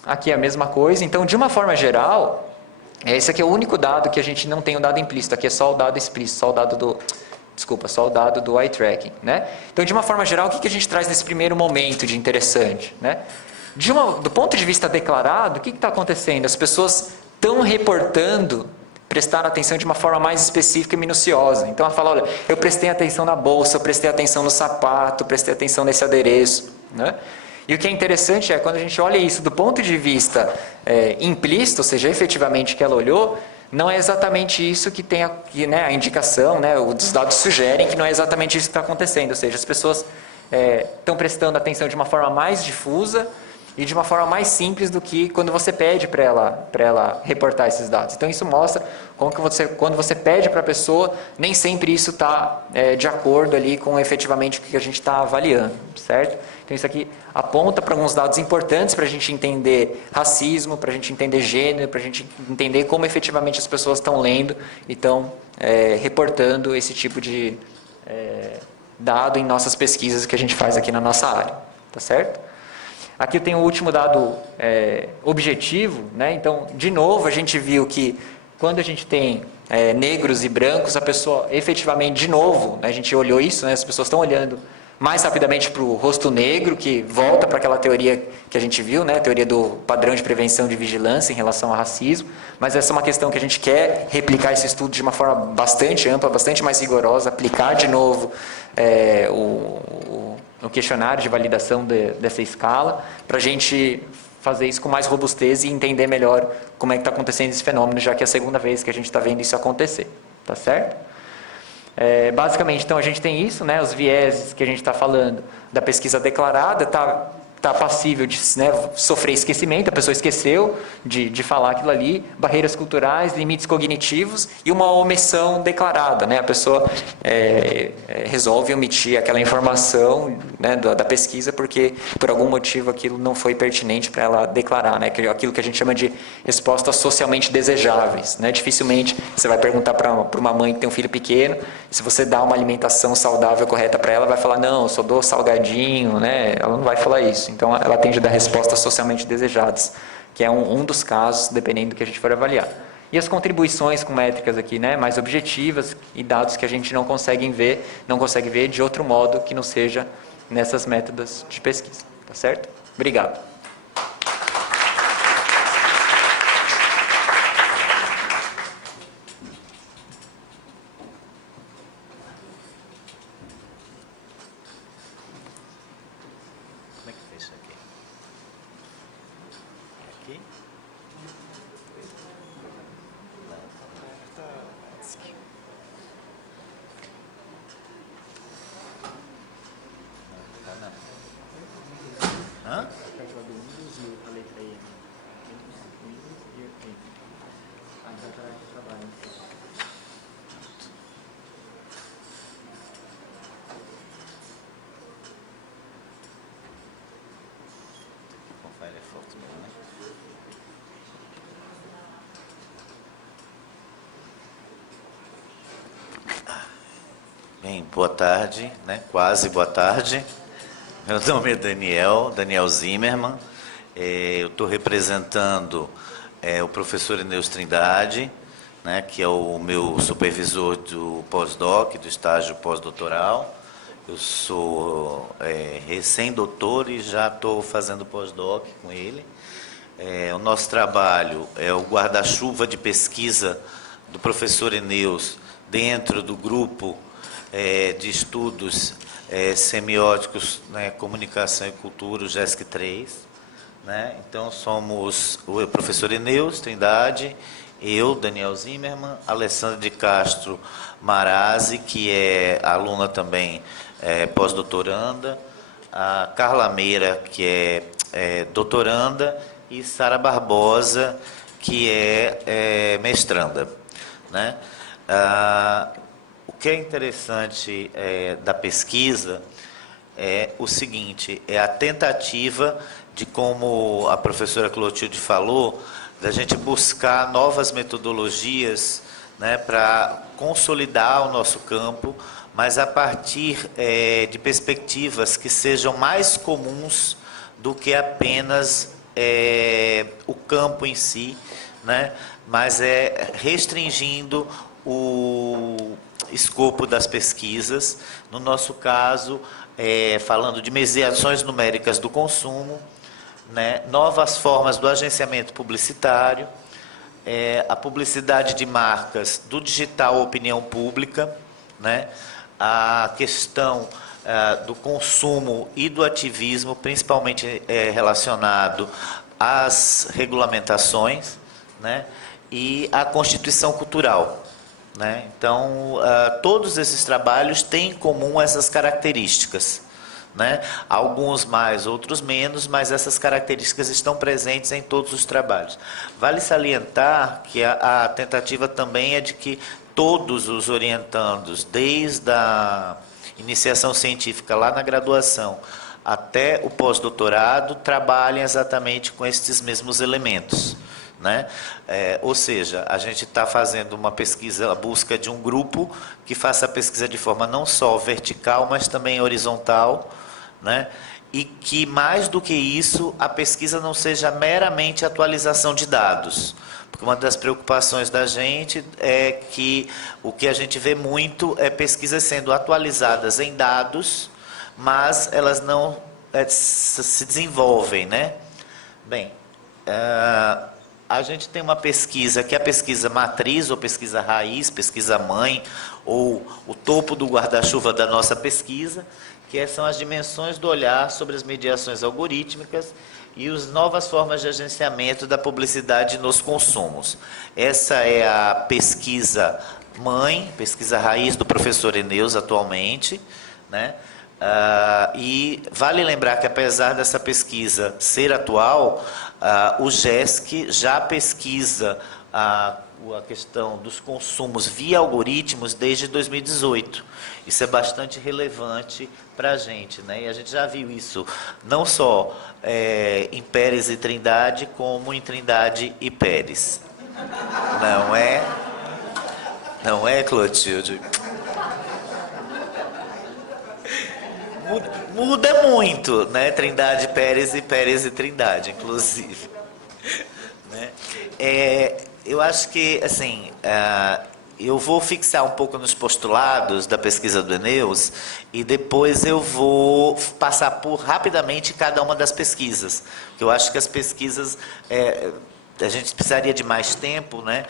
Aqui é a mesma coisa. Então, de uma forma geral, esse aqui é o único dado que a gente não tem o dado implícito. Aqui é só o dado explícito, só o dado do eye tracking, né? Então, de uma forma geral, o que a gente traz nesse primeiro momento de interessante, né? Do ponto de vista declarado, o que está acontecendo? As pessoas estão reportando prestar atenção de uma forma mais específica e minuciosa. Então, ela fala, olha, eu prestei atenção na bolsa, eu prestei atenção no sapato, prestei atenção nesse adereço, né? E o que é interessante é, quando a gente olha isso do ponto de vista implícito, ou seja, efetivamente que ela olhou, não é exatamente isso que tem a indicação, né, os dados sugerem que não é exatamente isso que está acontecendo, ou seja, as pessoas estão prestando atenção de uma forma mais difusa e de uma forma mais simples do que quando você pede para ela reportar esses dados. Então, isso mostra como que quando você pede para a pessoa, nem sempre isso está de acordo ali com efetivamente o que a gente está avaliando, certo? Então, isso aqui aponta para alguns dados importantes para a gente entender racismo, para a gente entender gênero, para a gente entender como efetivamente as pessoas estão lendo e estão reportando esse tipo de dado em nossas pesquisas que a gente faz aqui na nossa área, tá certo? Aqui eu tenho o último dado objetivo, né? Então, de novo, a gente viu que quando a gente tem negros e brancos, a pessoa efetivamente, de novo, né, a gente olhou isso, né, as pessoas estão olhando mais rapidamente para o rosto negro, que volta para aquela teoria que a gente viu, né, a teoria do padrão de prevenção de vigilância em relação ao racismo, mas essa é uma questão que a gente quer replicar esse estudo de uma forma bastante ampla, bastante mais rigorosa, aplicar de novo o questionário de validação dessa escala, para a gente fazer isso com mais robustez e entender melhor como é que está acontecendo esse fenômeno, já que é a segunda vez que a gente está vendo isso acontecer, tá certo? Basicamente, então, a gente tem isso, né, os vieses que a gente está falando da pesquisa declarada, está passível de, né, sofrer esquecimento, a pessoa esqueceu de falar aquilo ali, barreiras culturais, limites cognitivos e uma omissão declarada, né, a pessoa resolve omitir aquela informação, né, da pesquisa porque por algum motivo aquilo não foi pertinente para ela declarar, né, aquilo que a gente chama de respostas socialmente desejáveis, né, dificilmente você vai perguntar para uma mãe que tem um filho pequeno, se você dá uma alimentação saudável correta para ela, vai falar, não, eu só dou salgadinho, né, ela não vai falar isso. Então, ela tende a dar respostas socialmente desejadas, que é um dos casos, dependendo do que a gente for avaliar. E as contribuições com métricas aqui, né, mais objetivas e dados que a gente não consegue ver de outro modo que não seja nessas métodos de pesquisa. Tá certo? Obrigado. Bem, boa tarde, né? Quase boa tarde. Meu nome é Daniel Zimmermann. Eu estou representando o professor Eneus Trindade, né, que é o meu supervisor do pós-doc, do estágio pós-doutoral. Eu sou recém-doutor e já estou fazendo pós-doc com ele. O nosso trabalho é o guarda-chuva de pesquisa do professor Eneus dentro do grupo de estudos semióticos, né, comunicação e cultura, o GESC 3. Né? Então, somos o professor Eneus Trindade, eu, Daniel Zimmermann, Alessandra de Castro Marazzi, que é aluna também pós-doutoranda, a Carla Meira, que é doutoranda, e Sara Barbosa, que é mestranda. Né? O que é interessante da pesquisa é o seguinte, é a tentativa de, como a professora Clotilde falou, da gente buscar novas metodologias, né, para consolidar o nosso campo, mas a partir de perspectivas que sejam mais comuns do que apenas o campo em si, né, mas restringindo o escopo das pesquisas, no nosso caso, falando de mediações numéricas do consumo, né, novas formas do agenciamento publicitário, a publicidade de marcas do digital opinião pública, né, a questão do consumo e do ativismo, principalmente relacionado às regulamentações, né, e à constituição cultural. Né? Então, todos esses trabalhos têm em comum essas características. Né? Alguns mais, outros menos, mas essas características estão presentes em todos os trabalhos. Vale salientar que a tentativa também é de que todos os orientandos, desde a iniciação científica lá na graduação até o pós-doutorado, trabalhem exatamente com esses mesmos elementos. Né? Ou seja, a gente está fazendo uma pesquisa, a busca de um grupo que faça a pesquisa de forma não só vertical, mas também horizontal, né? E que, mais do que isso, a pesquisa não seja meramente atualização de dados. Porque uma das preocupações da gente é que o que a gente vê muito é pesquisas sendo atualizadas em dados, mas elas não se desenvolvem, né? Bem, a gente tem uma pesquisa que é a pesquisa matriz, ou pesquisa raiz, pesquisa mãe, ou o topo do guarda-chuva da nossa pesquisa, que são as dimensões do olhar sobre as mediações algorítmicas e as novas formas de agenciamento da publicidade nos consumos. Essa é a pesquisa mãe, pesquisa raiz do professor Eneus atualmente, né? E vale lembrar que, apesar dessa pesquisa ser atual, o GESC já pesquisa a questão dos consumos via algoritmos desde 2018. Isso é bastante relevante para a gente, né? E a gente já viu isso não só em Pérez e Trindade, como em Trindade e Pérez. Não é, Clotilde? Muda muito, né? Trindade, Pérez e Trindade, inclusive. Né? Eu acho que, assim, eu vou fixar um pouco nos postulados da pesquisa do Eneus e depois eu vou passar por rapidamente cada uma das pesquisas. Porque eu acho que as pesquisas, a gente precisaria de mais tempo, né?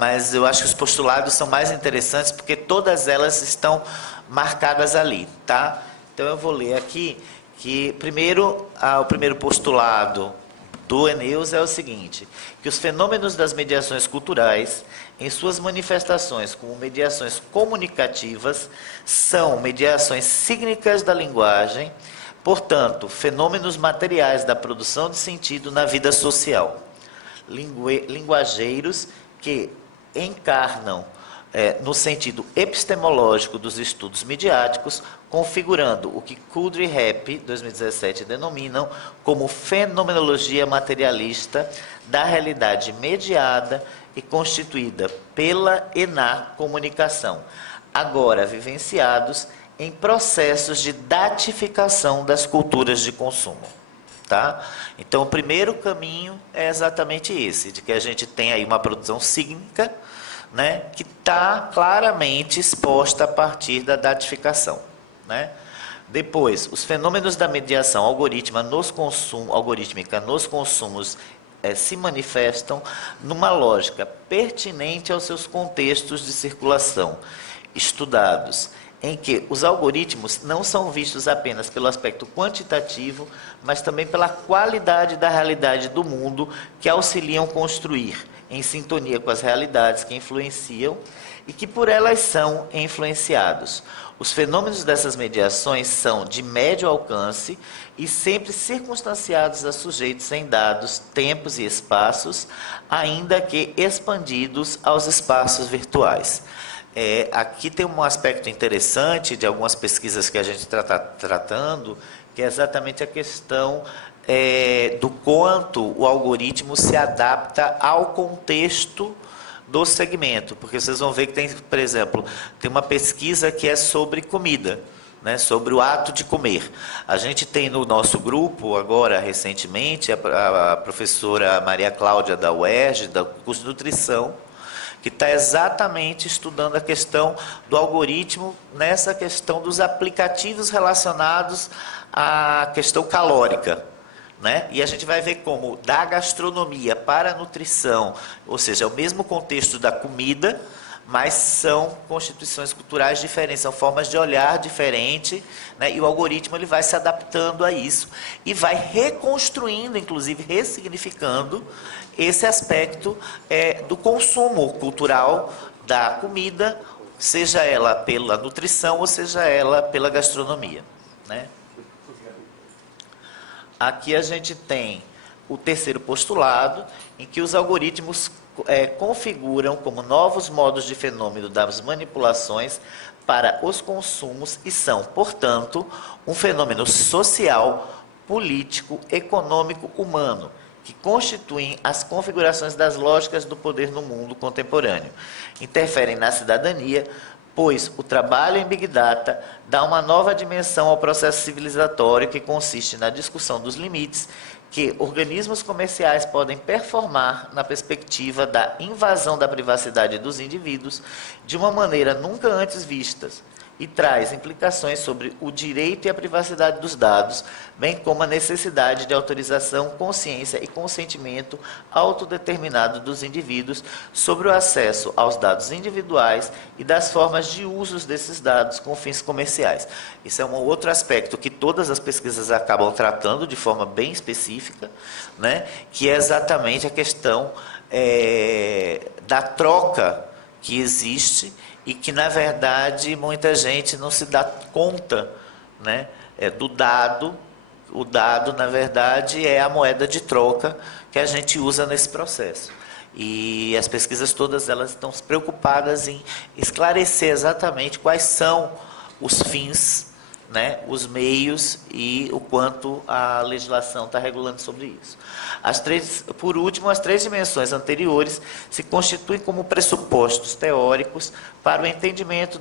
Mas eu acho que os postulados são mais interessantes porque todas elas estão marcadas ali, tá? Então eu vou ler aqui que primeiro, o primeiro postulado do Eneus é o seguinte, que os fenômenos das mediações culturais, em suas manifestações como mediações comunicativas, são mediações cígnicas da linguagem, portanto, fenômenos materiais da produção de sentido na vida social. Linguageiros que encarnam no sentido epistemológico dos estudos midiáticos, configurando o que Coudray e Hepp, 2017, denominam como fenomenologia materialista da realidade mediada e constituída pela e na comunicação, agora vivenciados em processos de datificação das culturas de consumo. Tá? Então, o primeiro caminho é exatamente esse, de que a gente tem aí uma produção sígnica, né, que está claramente exposta a partir da datificação. Né? Depois, os fenômenos da mediação algorítmica nos consumos se manifestam numa lógica pertinente aos seus contextos de circulação estudados, em que os algoritmos não são vistos apenas pelo aspecto quantitativo, mas também pela qualidade da realidade do mundo que auxiliam construir, em sintonia com as realidades que influenciam e que por elas são influenciados. Os fenômenos dessas mediações são de médio alcance e sempre circunstanciados a sujeitos em dados, tempos e espaços, ainda que expandidos aos espaços virtuais. Aqui tem um aspecto interessante de algumas pesquisas que a gente está tratando, que é exatamente a questão do quanto o algoritmo se adapta ao contexto do segmento, porque vocês vão ver que tem, por exemplo, tem uma pesquisa que é sobre comida, né, sobre o ato de comer. A gente tem no nosso grupo, agora, recentemente, a professora Maria Cláudia da UERJ, do curso de nutrição, que está exatamente estudando a questão do algoritmo nessa questão dos aplicativos relacionados à questão calórica. Né? E a gente vai ver como da gastronomia para a nutrição, ou seja, é o mesmo contexto da comida, mas são constituições culturais diferentes, são formas de olhar diferentes, né? E o algoritmo ele vai se adaptando a isso e vai reconstruindo, inclusive ressignificando esse aspecto do consumo cultural da comida, seja ela pela nutrição ou seja ela pela gastronomia. Né? Aqui a gente tem o terceiro postulado, em que os algoritmos configuram como novos modos de fenômeno das manipulações para os consumos e são, portanto, um fenômeno social, político, econômico, humano, que constituem as configurações das lógicas do poder no mundo contemporâneo. Interferem na cidadania, pois o trabalho em Big Data dá uma nova dimensão ao processo civilizatório que consiste na discussão dos limites que organismos comerciais podem performar na perspectiva da invasão da privacidade dos indivíduos de uma maneira nunca antes vistas e traz implicações sobre o direito e a privacidade dos dados, bem como a necessidade de autorização, consciência e consentimento autodeterminado dos indivíduos sobre o acesso aos dados individuais e das formas de usos desses dados com fins comerciais. Isso é um outro aspecto que todas as pesquisas acabam tratando de forma bem específica, né, que é exatamente a questão da troca que existe e que, na verdade, muita gente não se dá conta, né, do dado. O dado, na verdade, é a moeda de troca que a gente usa nesse processo. E as pesquisas todas elas estão preocupadas em esclarecer exatamente quais são os fins, né, os meios e o quanto a legislação está regulando sobre isso. Por último, as três dimensões anteriores se constituem como pressupostos teóricos para o entendimento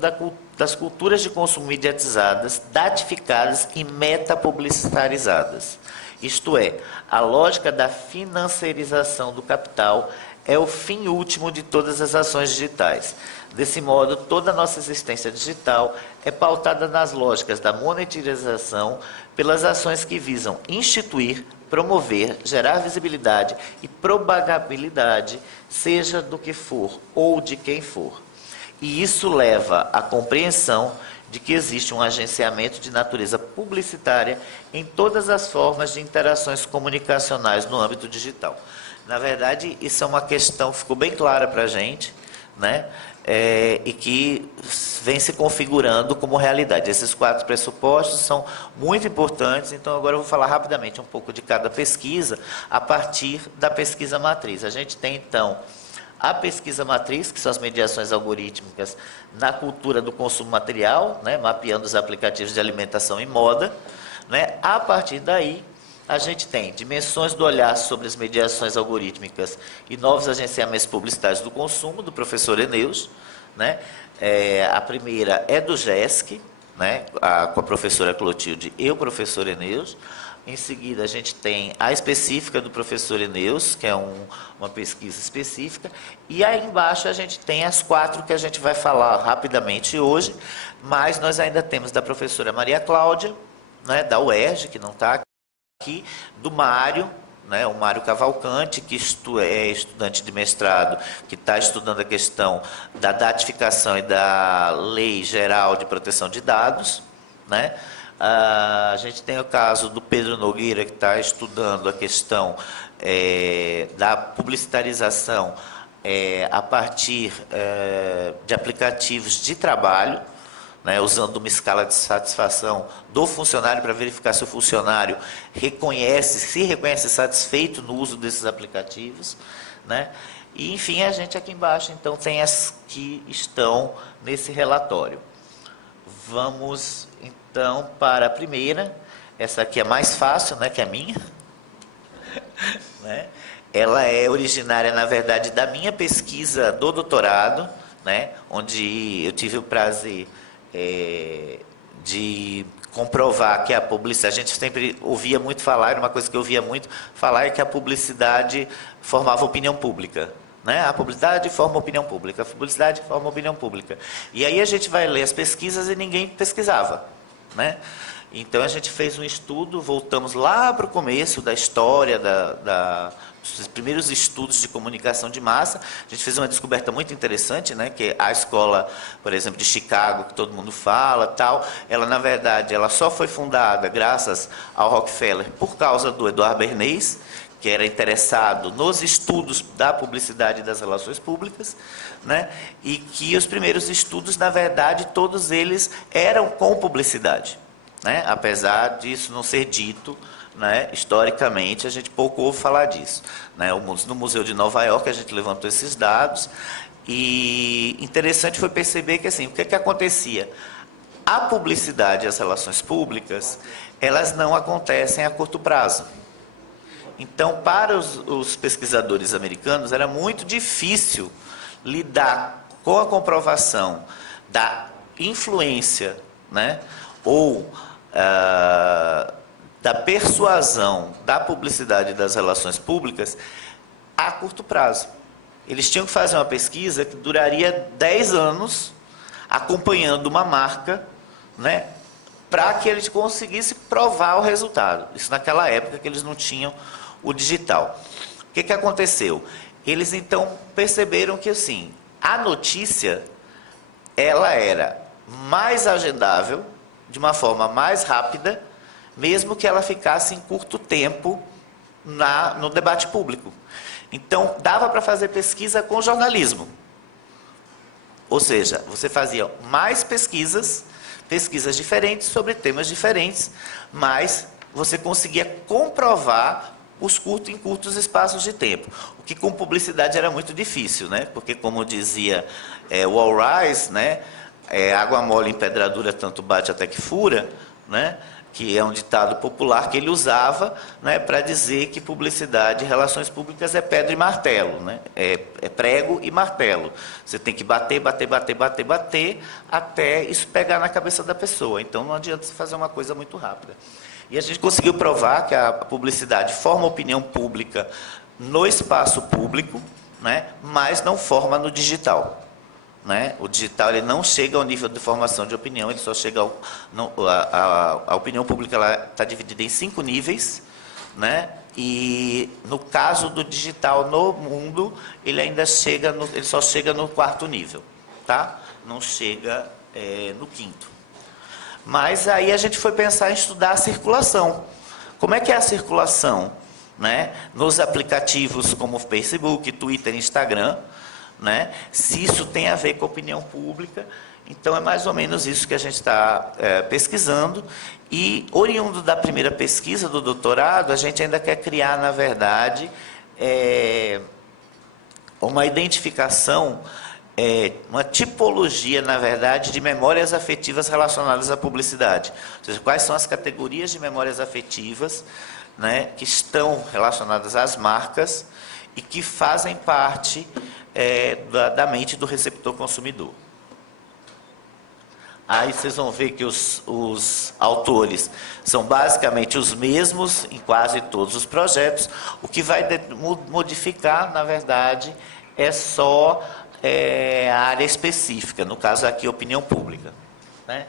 das culturas de consumo mediatizadas, datificadas e metapublicitarizadas. Isto é, a lógica da financiarização do capital é o fim último de todas as ações digitais. Desse modo, toda a nossa existência digital é pautada nas lógicas da monetização pelas ações que visam instituir, promover, gerar visibilidade e propagabilidade, seja do que for ou de quem for. E isso leva à compreensão de que existe um agenciamento de natureza publicitária em todas as formas de interações comunicacionais no âmbito digital. Na verdade, isso é uma questão que ficou bem clara para a gente, né? E que vem se configurando como realidade. Esses 4 pressupostos são muito importantes, então agora eu vou falar rapidamente um pouco de cada pesquisa, a partir da pesquisa matriz. A gente tem, então, a pesquisa matriz, que são as mediações algorítmicas na cultura do consumo material, né, mapeando os aplicativos de alimentação e moda, né. A partir daí, a gente tem dimensões do olhar sobre as mediações algorítmicas e novos agenciamentos publicitários do consumo, do professor Eneus, né. A primeira é do GESC, né, com a professora Clotilde e o professor Eneus. Em seguida, a gente tem a específica do professor Eneus, que é uma pesquisa específica. E aí embaixo a gente tem as 4 que a gente vai falar rapidamente hoje, mas nós ainda temos da professora Maria Cláudia, né, da UERJ, que não está aqui, do Mário, né, o Mário Cavalcante, que é estudante de mestrado, que está estudando a questão da datificação e da Lei Geral de Proteção de Dados, né? A gente tem o caso do Pedro Nogueira, que está estudando a questão da publicitarização a partir de aplicativos de trabalho, né, usando uma escala de satisfação do funcionário para verificar se o funcionário se reconhece satisfeito no uso desses aplicativos, né? E, enfim, a gente aqui embaixo, então, tem as que estão nesse relatório. Vamos, então, para a primeira. Essa aqui é mais fácil, né, que a minha. Né? Ela é originária, na verdade, da minha pesquisa do doutorado, né, onde eu tive o prazer de comprovar que a publicidade, a gente sempre ouvia muito falar, era uma coisa que eu ouvia muito falar, é que a publicidade formava opinião pública. Né? A publicidade forma opinião pública, a publicidade forma opinião pública. E aí a gente vai ler as pesquisas e ninguém pesquisava. Né? Então a gente fez um estudo, voltamos lá para o começo da história, dos primeiros estudos de comunicação de massa. A gente fez uma descoberta muito interessante, né, que a escola, por exemplo, de Chicago, que todo mundo fala, tal, ela, na verdade, ela só foi fundada graças ao Rockefeller por causa do Eduardo Bernays, que era interessado nos estudos da publicidade e das relações públicas, né, e que os primeiros estudos, na verdade, todos eles eram com publicidade. Né? Apesar disso não ser dito, né, historicamente, a gente pouco ouve falar disso. Né? No Museu de Nova York, a gente levantou esses dados, e interessante foi perceber que, assim, o que acontecia? A publicidade e as relações públicas, elas não acontecem a curto prazo. Então, para os pesquisadores americanos, era muito difícil lidar com a comprovação da influência, né, ou da persuasão da publicidade e das relações públicas a curto prazo. Eles tinham que fazer uma pesquisa que duraria 10 anos acompanhando uma marca, né, para que eles conseguissem provar o resultado. Isso naquela época que eles não tinham o digital. O que aconteceu? Eles então perceberam que, assim, a notícia ela era mais agendável, de uma forma mais rápida, mesmo que ela ficasse em curto tempo no debate público. Então, dava para fazer pesquisa com jornalismo. Ou seja, você fazia mais pesquisas diferentes sobre temas diferentes, mas você conseguia comprovar em curtos espaços de tempo. O que com publicidade era muito difícil, né? Porque, como dizia o All Rise, né, água mole em pedra dura, tanto bate até que fura, né? Que é um ditado popular que ele usava, né, para dizer que publicidade e relações públicas é pedra e martelo, né? É prego e martelo. Você tem que bater até isso pegar na cabeça da pessoa. Então não adianta você fazer uma coisa muito rápida. E a gente conseguiu provar que a publicidade forma opinião pública no espaço público, né, mas não forma no digital. Né? O digital ele não chega ao nível de formação de opinião, ele só chega a opinião pública está dividida em 5 níveis, né? E no caso do digital no mundo, ele ainda chega ele só chega no 4º nível, tá? Não chega no 5º. Mas aí a gente foi pensar em estudar a circulação. Como é que é a circulação, né, nos aplicativos como Facebook, Twitter, Instagram? Né? Se isso tem a ver com a opinião pública, então é mais ou menos isso que a gente está pesquisando. E, oriundo da primeira pesquisa do doutorado, a gente ainda quer criar, na verdade, uma identificação, uma tipologia, na verdade, de memórias afetivas relacionadas à publicidade. Ou seja, quais são as categorias de memórias afetivas, né, que estão relacionadas às marcas e que fazem parte da mente do receptor consumidor. Aí vocês vão ver que os autores são basicamente os mesmos em quase todos os projetos. O que vai modificar, na verdade, é só a área específica, no caso aqui, opinião pública, né?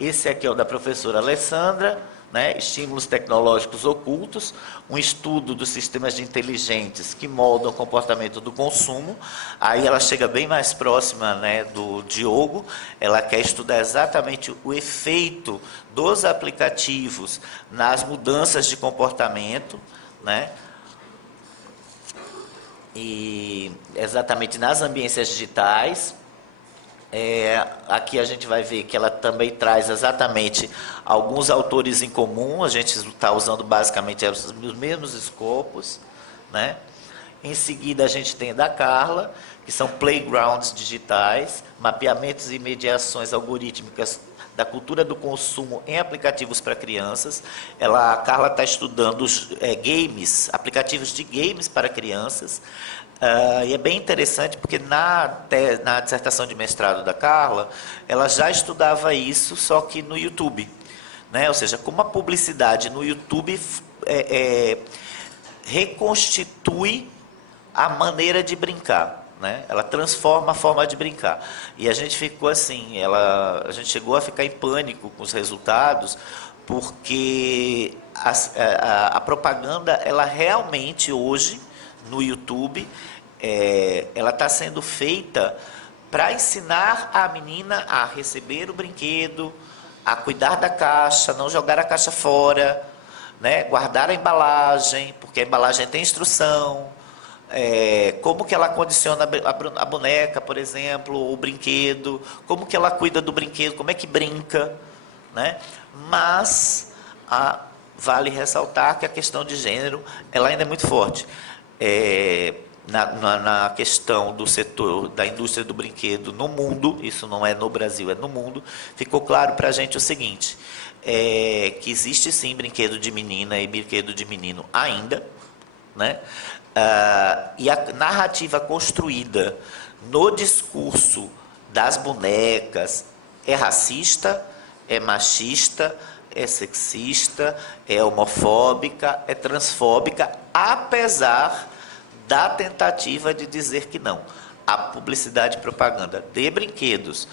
Esse aqui é o da professora Alessandra, né? Estímulos tecnológicos ocultos, um estudo dos sistemas de inteligentes que moldam o comportamento do consumo. Aí ela chega bem mais próxima, né, do Diogo. Ela quer estudar exatamente o efeito dos aplicativos nas mudanças de comportamento, né? E exatamente nas ambiências digitais. Aqui a gente vai ver que ela também traz exatamente alguns autores em comum. A gente está usando basicamente os mesmos escopos, né? Em seguida a gente tem da Carla, que são playgrounds digitais, mapeamentos e mediações algorítmicas da cultura do consumo em aplicativos para crianças. A Carla está estudando games, aplicativos de games para crianças. E é bem interessante porque na dissertação de mestrado da Carla, ela já estudava isso, só que no YouTube, né? Ou seja, como a publicidade no YouTube reconstitui a maneira de brincar, né? Ela transforma a forma de brincar. E a gente ficou assim, a gente chegou a ficar em pânico com os resultados, porque a propaganda, ela realmente hoje, no YouTube, ela está sendo feita para ensinar a menina a receber o brinquedo, a cuidar da caixa, não jogar a caixa fora, né? Guardar a embalagem, porque a embalagem tem instrução, como que ela condiciona a boneca, por exemplo, o brinquedo, como que ela cuida do brinquedo, como é que brinca, né? Mas vale ressaltar que a questão de gênero, ela ainda é muito forte. Na questão do setor da indústria do brinquedo no mundo, isso não é no Brasil, é no mundo, ficou claro para a gente o seguinte, que existe sim brinquedo de menina e brinquedo de menino ainda, né? E a narrativa construída no discurso das bonecas é racista, é machista, é sexista, é homofóbica, é transfóbica, apesar da tentativa de dizer que não. A publicidade e propaganda de brinquedos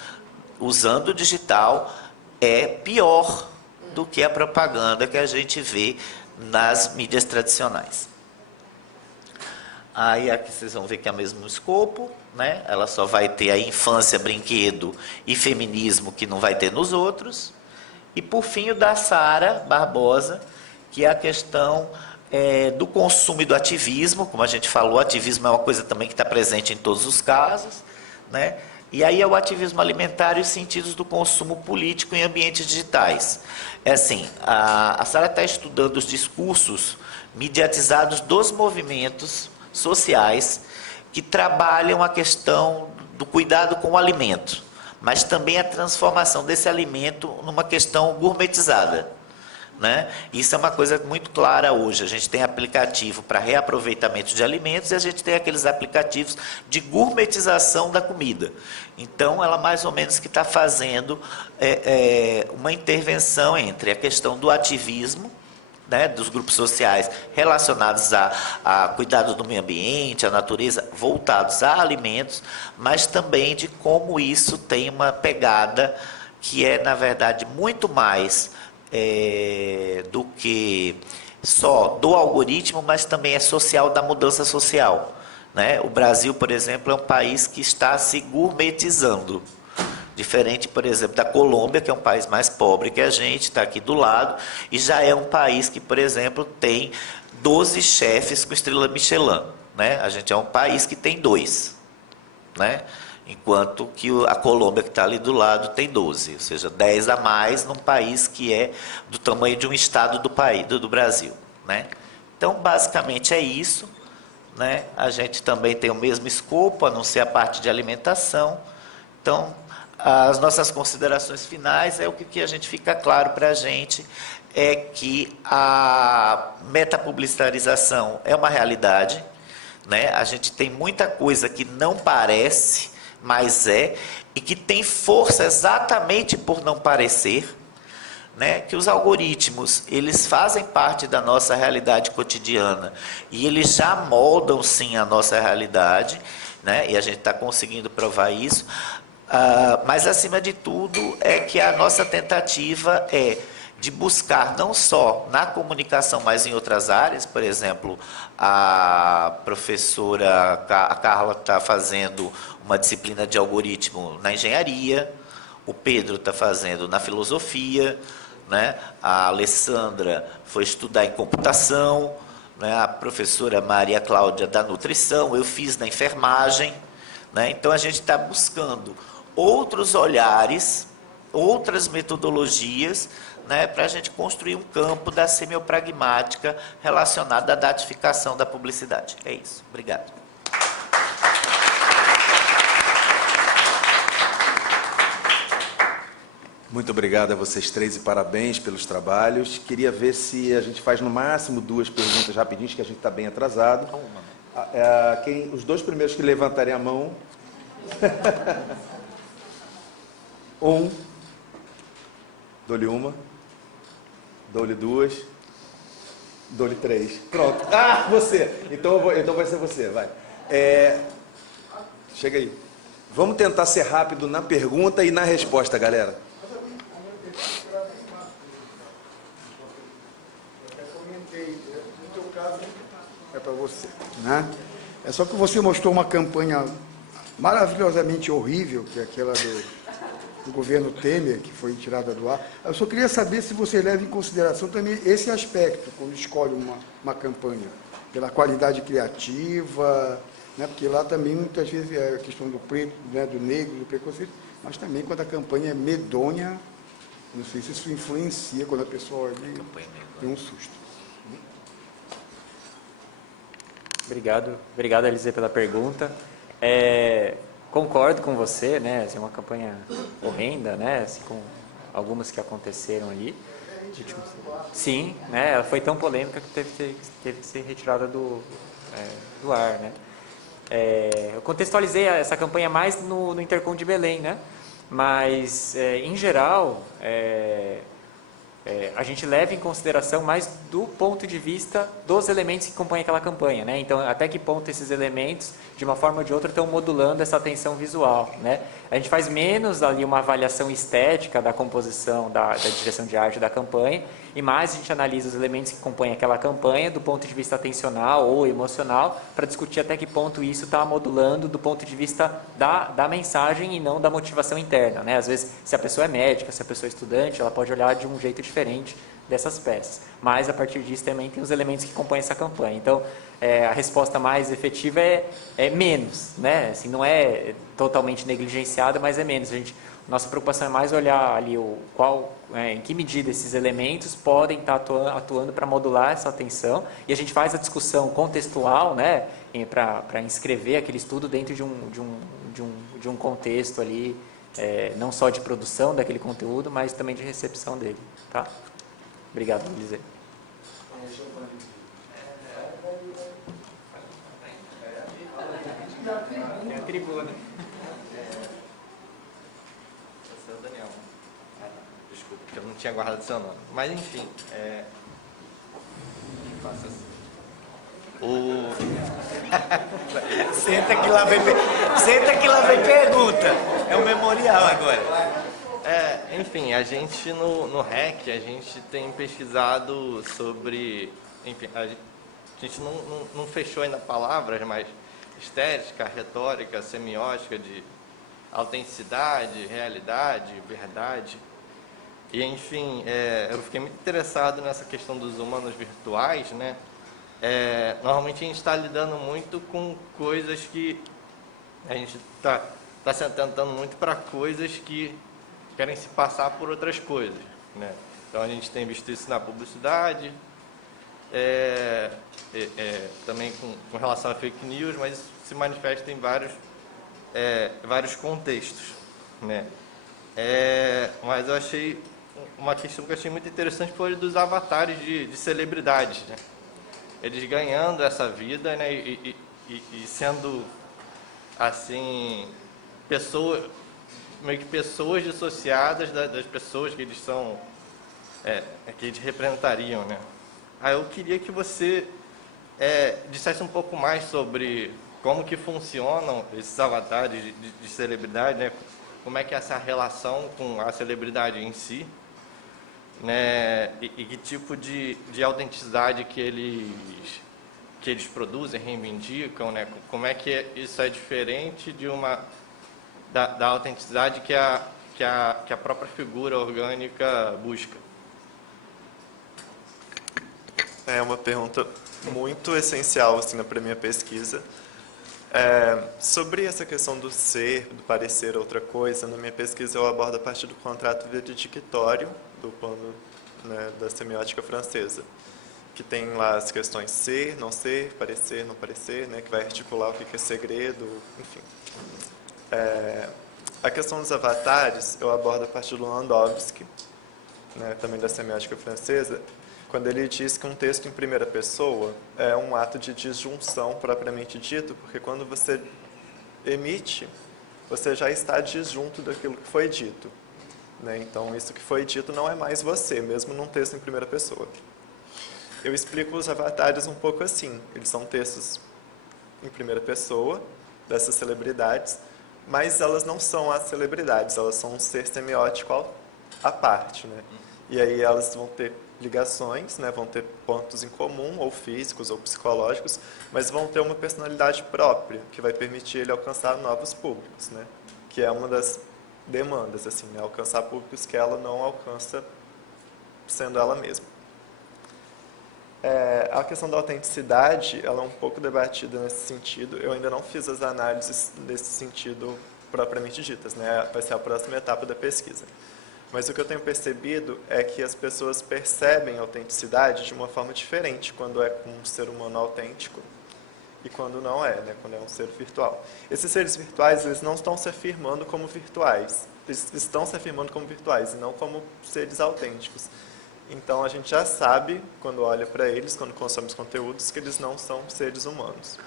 usando o digital é pior do que a propaganda que a gente vê nas mídias tradicionais. Aí aqui vocês vão ver que é o mesmo escopo, né? Ela só vai ter a infância, brinquedo e feminismo, que não vai ter nos outros. E por fim o da Sara Barbosa, que é a questão do consumo e do ativismo. Como a gente falou, o ativismo é uma coisa também que está presente em todos os casos, né? E aí é o ativismo alimentar e os sentidos do consumo político em ambientes digitais. A Sara está estudando os discursos mediatizados dos movimentos sociais que trabalham a questão do cuidado com o alimento, mas também a transformação desse alimento numa questão gourmetizada, né? Isso é uma coisa muito clara hoje. A gente tem aplicativo para reaproveitamento de alimentos e a gente tem aqueles aplicativos de gourmetização da comida. Então, ela mais ou menos que está fazendo uma intervenção entre a questão do ativismo, né, dos grupos sociais relacionados a cuidado do meio ambiente, a natureza, voltados a alimentos, mas também de como isso tem uma pegada que é, na verdade, muito mais do que só do algoritmo, mas também é social, da mudança social, né? O Brasil, por exemplo, é um país que está se gourmetizando. Diferente, por exemplo, da Colômbia, que é um país mais pobre que a gente, está aqui do lado, e já é um país que, por exemplo, tem 12 chefes com estrela Michelin, né? A gente é um país que tem 2, né? Enquanto que a Colômbia, que está ali do lado, tem 12, ou seja, 10 a mais num país que é do tamanho de um estado do Brasil, né? Então, basicamente é isso. né? A gente também tem o mesmo escopo, a não ser a parte de alimentação. Então, as nossas considerações finais é o que a gente fica claro para a gente, é que a metapublicitarização é uma realidade, né? A gente tem muita coisa que não parece, mas é, e que tem força exatamente por não parecer, né? Que os algoritmos, eles fazem parte da nossa realidade cotidiana e eles já moldam sim a nossa realidade, né? E a gente está conseguindo provar isso, mas acima de tudo é que a nossa tentativa é de buscar não só na comunicação, mas em outras áreas. Por exemplo, a professora a Carla está fazendo uma disciplina de algoritmo na engenharia, o Pedro está fazendo na filosofia, né? A Alessandra foi estudar em computação, né? A professora Maria Cláudia da nutrição, eu fiz na enfermagem, né? Então a gente está buscando outros olhares, outras metodologias, né, para a gente construir um campo da semiopragmática relacionada à datificação da publicidade. É isso. Obrigado. Muito obrigado a vocês três e parabéns pelos trabalhos. Queria ver se a gente faz no máximo 2 perguntas rapidinhas, que a gente está bem atrasado. Os 2 primeiros que levantarem a mão. Dou-lhe uma. Dou-lhe 2. Dou-lhe 3. Pronto. Ah, você! Então vai ser você, vai. Chega aí. Vamos tentar ser rápido na pergunta e na resposta, galera. No teu caso, é para você, né? É só que você mostrou uma campanha maravilhosamente horrível, que é aquela do governo Temer, que foi tirada do ar. Eu só queria saber se você leva em consideração também esse aspecto, quando escolhe uma campanha, pela qualidade criativa, né? Porque lá também muitas vezes é a questão do preto, né? Do negro, do preconceito, mas também quando a campanha é medonha, não sei se isso influencia quando a pessoa olha e tem um susto. Obrigado, Elisê, pela pergunta. Concordo com você, né? É uma campanha horrenda, né? Assim, com algumas que aconteceram ali. Sim, né? Ela foi tão polêmica que teve que ser retirada do ar, né? Eu contextualizei essa campanha mais no Intercom de Belém, né? Mas, em geral, a gente leva em consideração mais do ponto de vista dos elementos que compõem aquela campanha, né? Então, até que ponto esses elementos, de uma forma ou de outra, estão modulando essa atenção visual, né? A gente faz menos ali uma avaliação estética da composição, da direção de arte da campanha, e mais a gente analisa os elementos que compõem aquela campanha do ponto de vista atencional ou emocional, para discutir até que ponto isso está modulando do ponto de vista da mensagem e não da motivação interna, né? Às vezes, se a pessoa é médica, se a pessoa é estudante, ela pode olhar de um jeito diferente dessas peças. Mas, a partir disso, também tem os elementos que compõem essa campanha. Então, a resposta mais efetiva é menos, né? Assim, não é totalmente negligenciada, mas é menos. Nossa preocupação é mais olhar ali em que medida esses elementos podem estar atuando para modular essa atenção, e a gente faz a discussão contextual, né, para inscrever aquele estudo dentro de um contexto ali, não só de produção daquele conteúdo, mas também de recepção dele. Tá? Obrigado, Elisê. Tem a tribuna. Esse é o Daniel. Desculpa, que eu não tinha guardado seu nome. Mas, enfim, faça assim. Senta que lá vem pergunta. É o memorial agora. Enfim, a gente no REC, a gente tem pesquisado sobre... Enfim, a gente não fechou ainda palavras, mas estética, retórica, semiótica de autenticidade, realidade, verdade. E, enfim, eu fiquei muito interessado nessa questão dos humanos virtuais, né? Normalmente a gente está lidando muito com coisas que... A gente está se atentando muito para coisas que querem se passar por outras coisas, né? Então a gente tem visto isso na publicidade, também com relação a fake news, mas isso se manifesta em vários contextos, né? Mas eu achei uma questão que eu achei muito interessante foi dos avatares de celebridades, né? Eles ganhando essa vida, né? E sendo assim meio que pessoas dissociadas das pessoas que eles são, que eles representariam, né? Aí eu queria que você dissesse um pouco mais sobre como que funcionam esses avatares de celebridade, né? Como é que é essa relação com a celebridade em si, né? E que tipo de autenticidade que eles produzem, reivindicam, né? Como é que isso é diferente da autenticidade que a própria figura orgânica busca? É uma pergunta muito essencial assim, para a minha pesquisa. Sobre essa questão do ser, do parecer outra coisa, na minha pesquisa eu abordo a partir do contrato veredictório do plano, né, da semiótica francesa, que tem lá as questões ser, não parecer, né, que vai articular o que é segredo, enfim. A questão dos avatares eu abordo a partir do Landowski, né, também da semiótica francesa, quando ele diz que um texto em primeira pessoa é um ato de disjunção propriamente dito, porque quando você emite, você já está disjunto daquilo que foi dito, né? Então, isso que foi dito não é mais você, mesmo num texto em primeira pessoa. Eu explico os avatares um pouco assim. Eles são textos em primeira pessoa, dessas celebridades, mas elas não são as celebridades, elas são um ser semiótico à parte, né? E aí elas vão ter ligações, né, vão ter pontos em comum, ou físicos ou psicológicos, mas vão ter uma personalidade própria, que vai permitir ele alcançar novos públicos, né, que é uma das demandas, assim, né, alcançar públicos que ela não alcança sendo ela mesma. A questão da autenticidade, ela é um pouco debatida nesse sentido, eu ainda não fiz as análises nesse sentido propriamente ditas, né, vai ser a próxima etapa da pesquisa. Mas o que eu tenho percebido é que as pessoas percebem a autenticidade de uma forma diferente quando é um ser humano autêntico e quando não é, né? Quando é um ser virtual. Esses seres virtuais, eles não estão se afirmando como virtuais. Eles estão se afirmando como virtuais e não como seres autênticos. Então, a gente já sabe, quando olha para eles, quando consome os conteúdos, que eles não são seres humanos.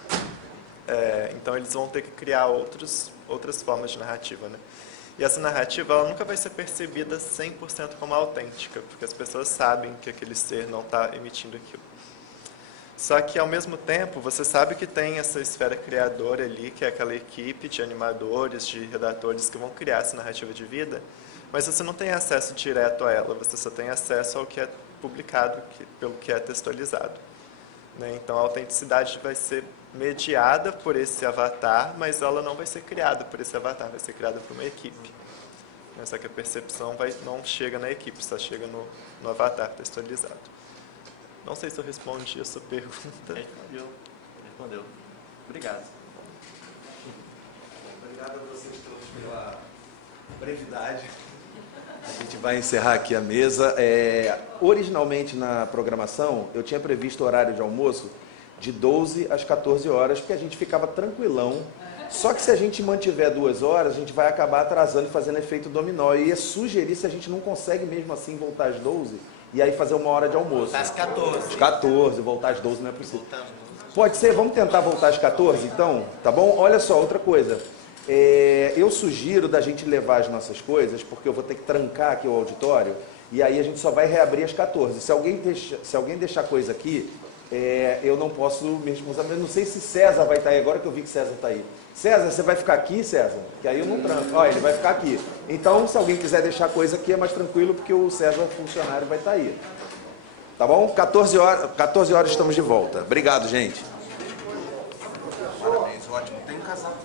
Então, eles vão ter que criar outras formas de narrativa, né? E essa narrativa ela nunca vai ser percebida 100% como autêntica, porque as pessoas sabem que aquele ser não está emitindo aquilo. Só que, ao mesmo tempo, você sabe que tem essa esfera criadora ali, que é aquela equipe de animadores, de redatores que vão criar essa narrativa de vida, mas você não tem acesso direto a ela, você só tem acesso ao que é publicado, pelo que é textualizado, né? Então, a autenticidade vai ser mediada por esse avatar, mas ela não vai ser criada por esse avatar, vai ser criada por uma equipe. Só que a percepção não chega na equipe, só chega no avatar textualizado. Não sei se eu respondi a sua pergunta. Respondeu. Obrigado. Obrigado a vocês todos pela brevidade. A gente vai encerrar aqui a mesa. Originalmente, na programação, eu tinha previsto o horário de almoço de 12 às 14 horas, porque a gente ficava tranquilão. Só que se a gente mantiver 2 horas, a gente vai acabar atrasando e fazendo efeito dominó. Eu ia sugerir se a gente não consegue mesmo assim voltar às 12 e aí fazer 1 hora de almoço. Às 14. Às 14, voltar às 12 não é possível. Pode ser, vamos tentar voltar às 14 então? Tá bom? Olha só, outra coisa. Eu sugiro da gente levar as nossas coisas, porque eu vou ter que trancar aqui o auditório, e aí a gente só vai reabrir às 14. Se alguém deixar coisa aqui, eu não posso me responsabilizar. Não sei se César vai estar aí, agora que eu vi que César está aí. César, você vai ficar aqui, César? Que aí eu não tranco. Ó, ele vai ficar aqui. Então, se alguém quiser deixar coisa aqui, é mais tranquilo, porque o César, funcionário, vai estar aí. Tá bom? 14 horas estamos de volta. Obrigado, gente. Parabéns, ótimo. Tem um casaco.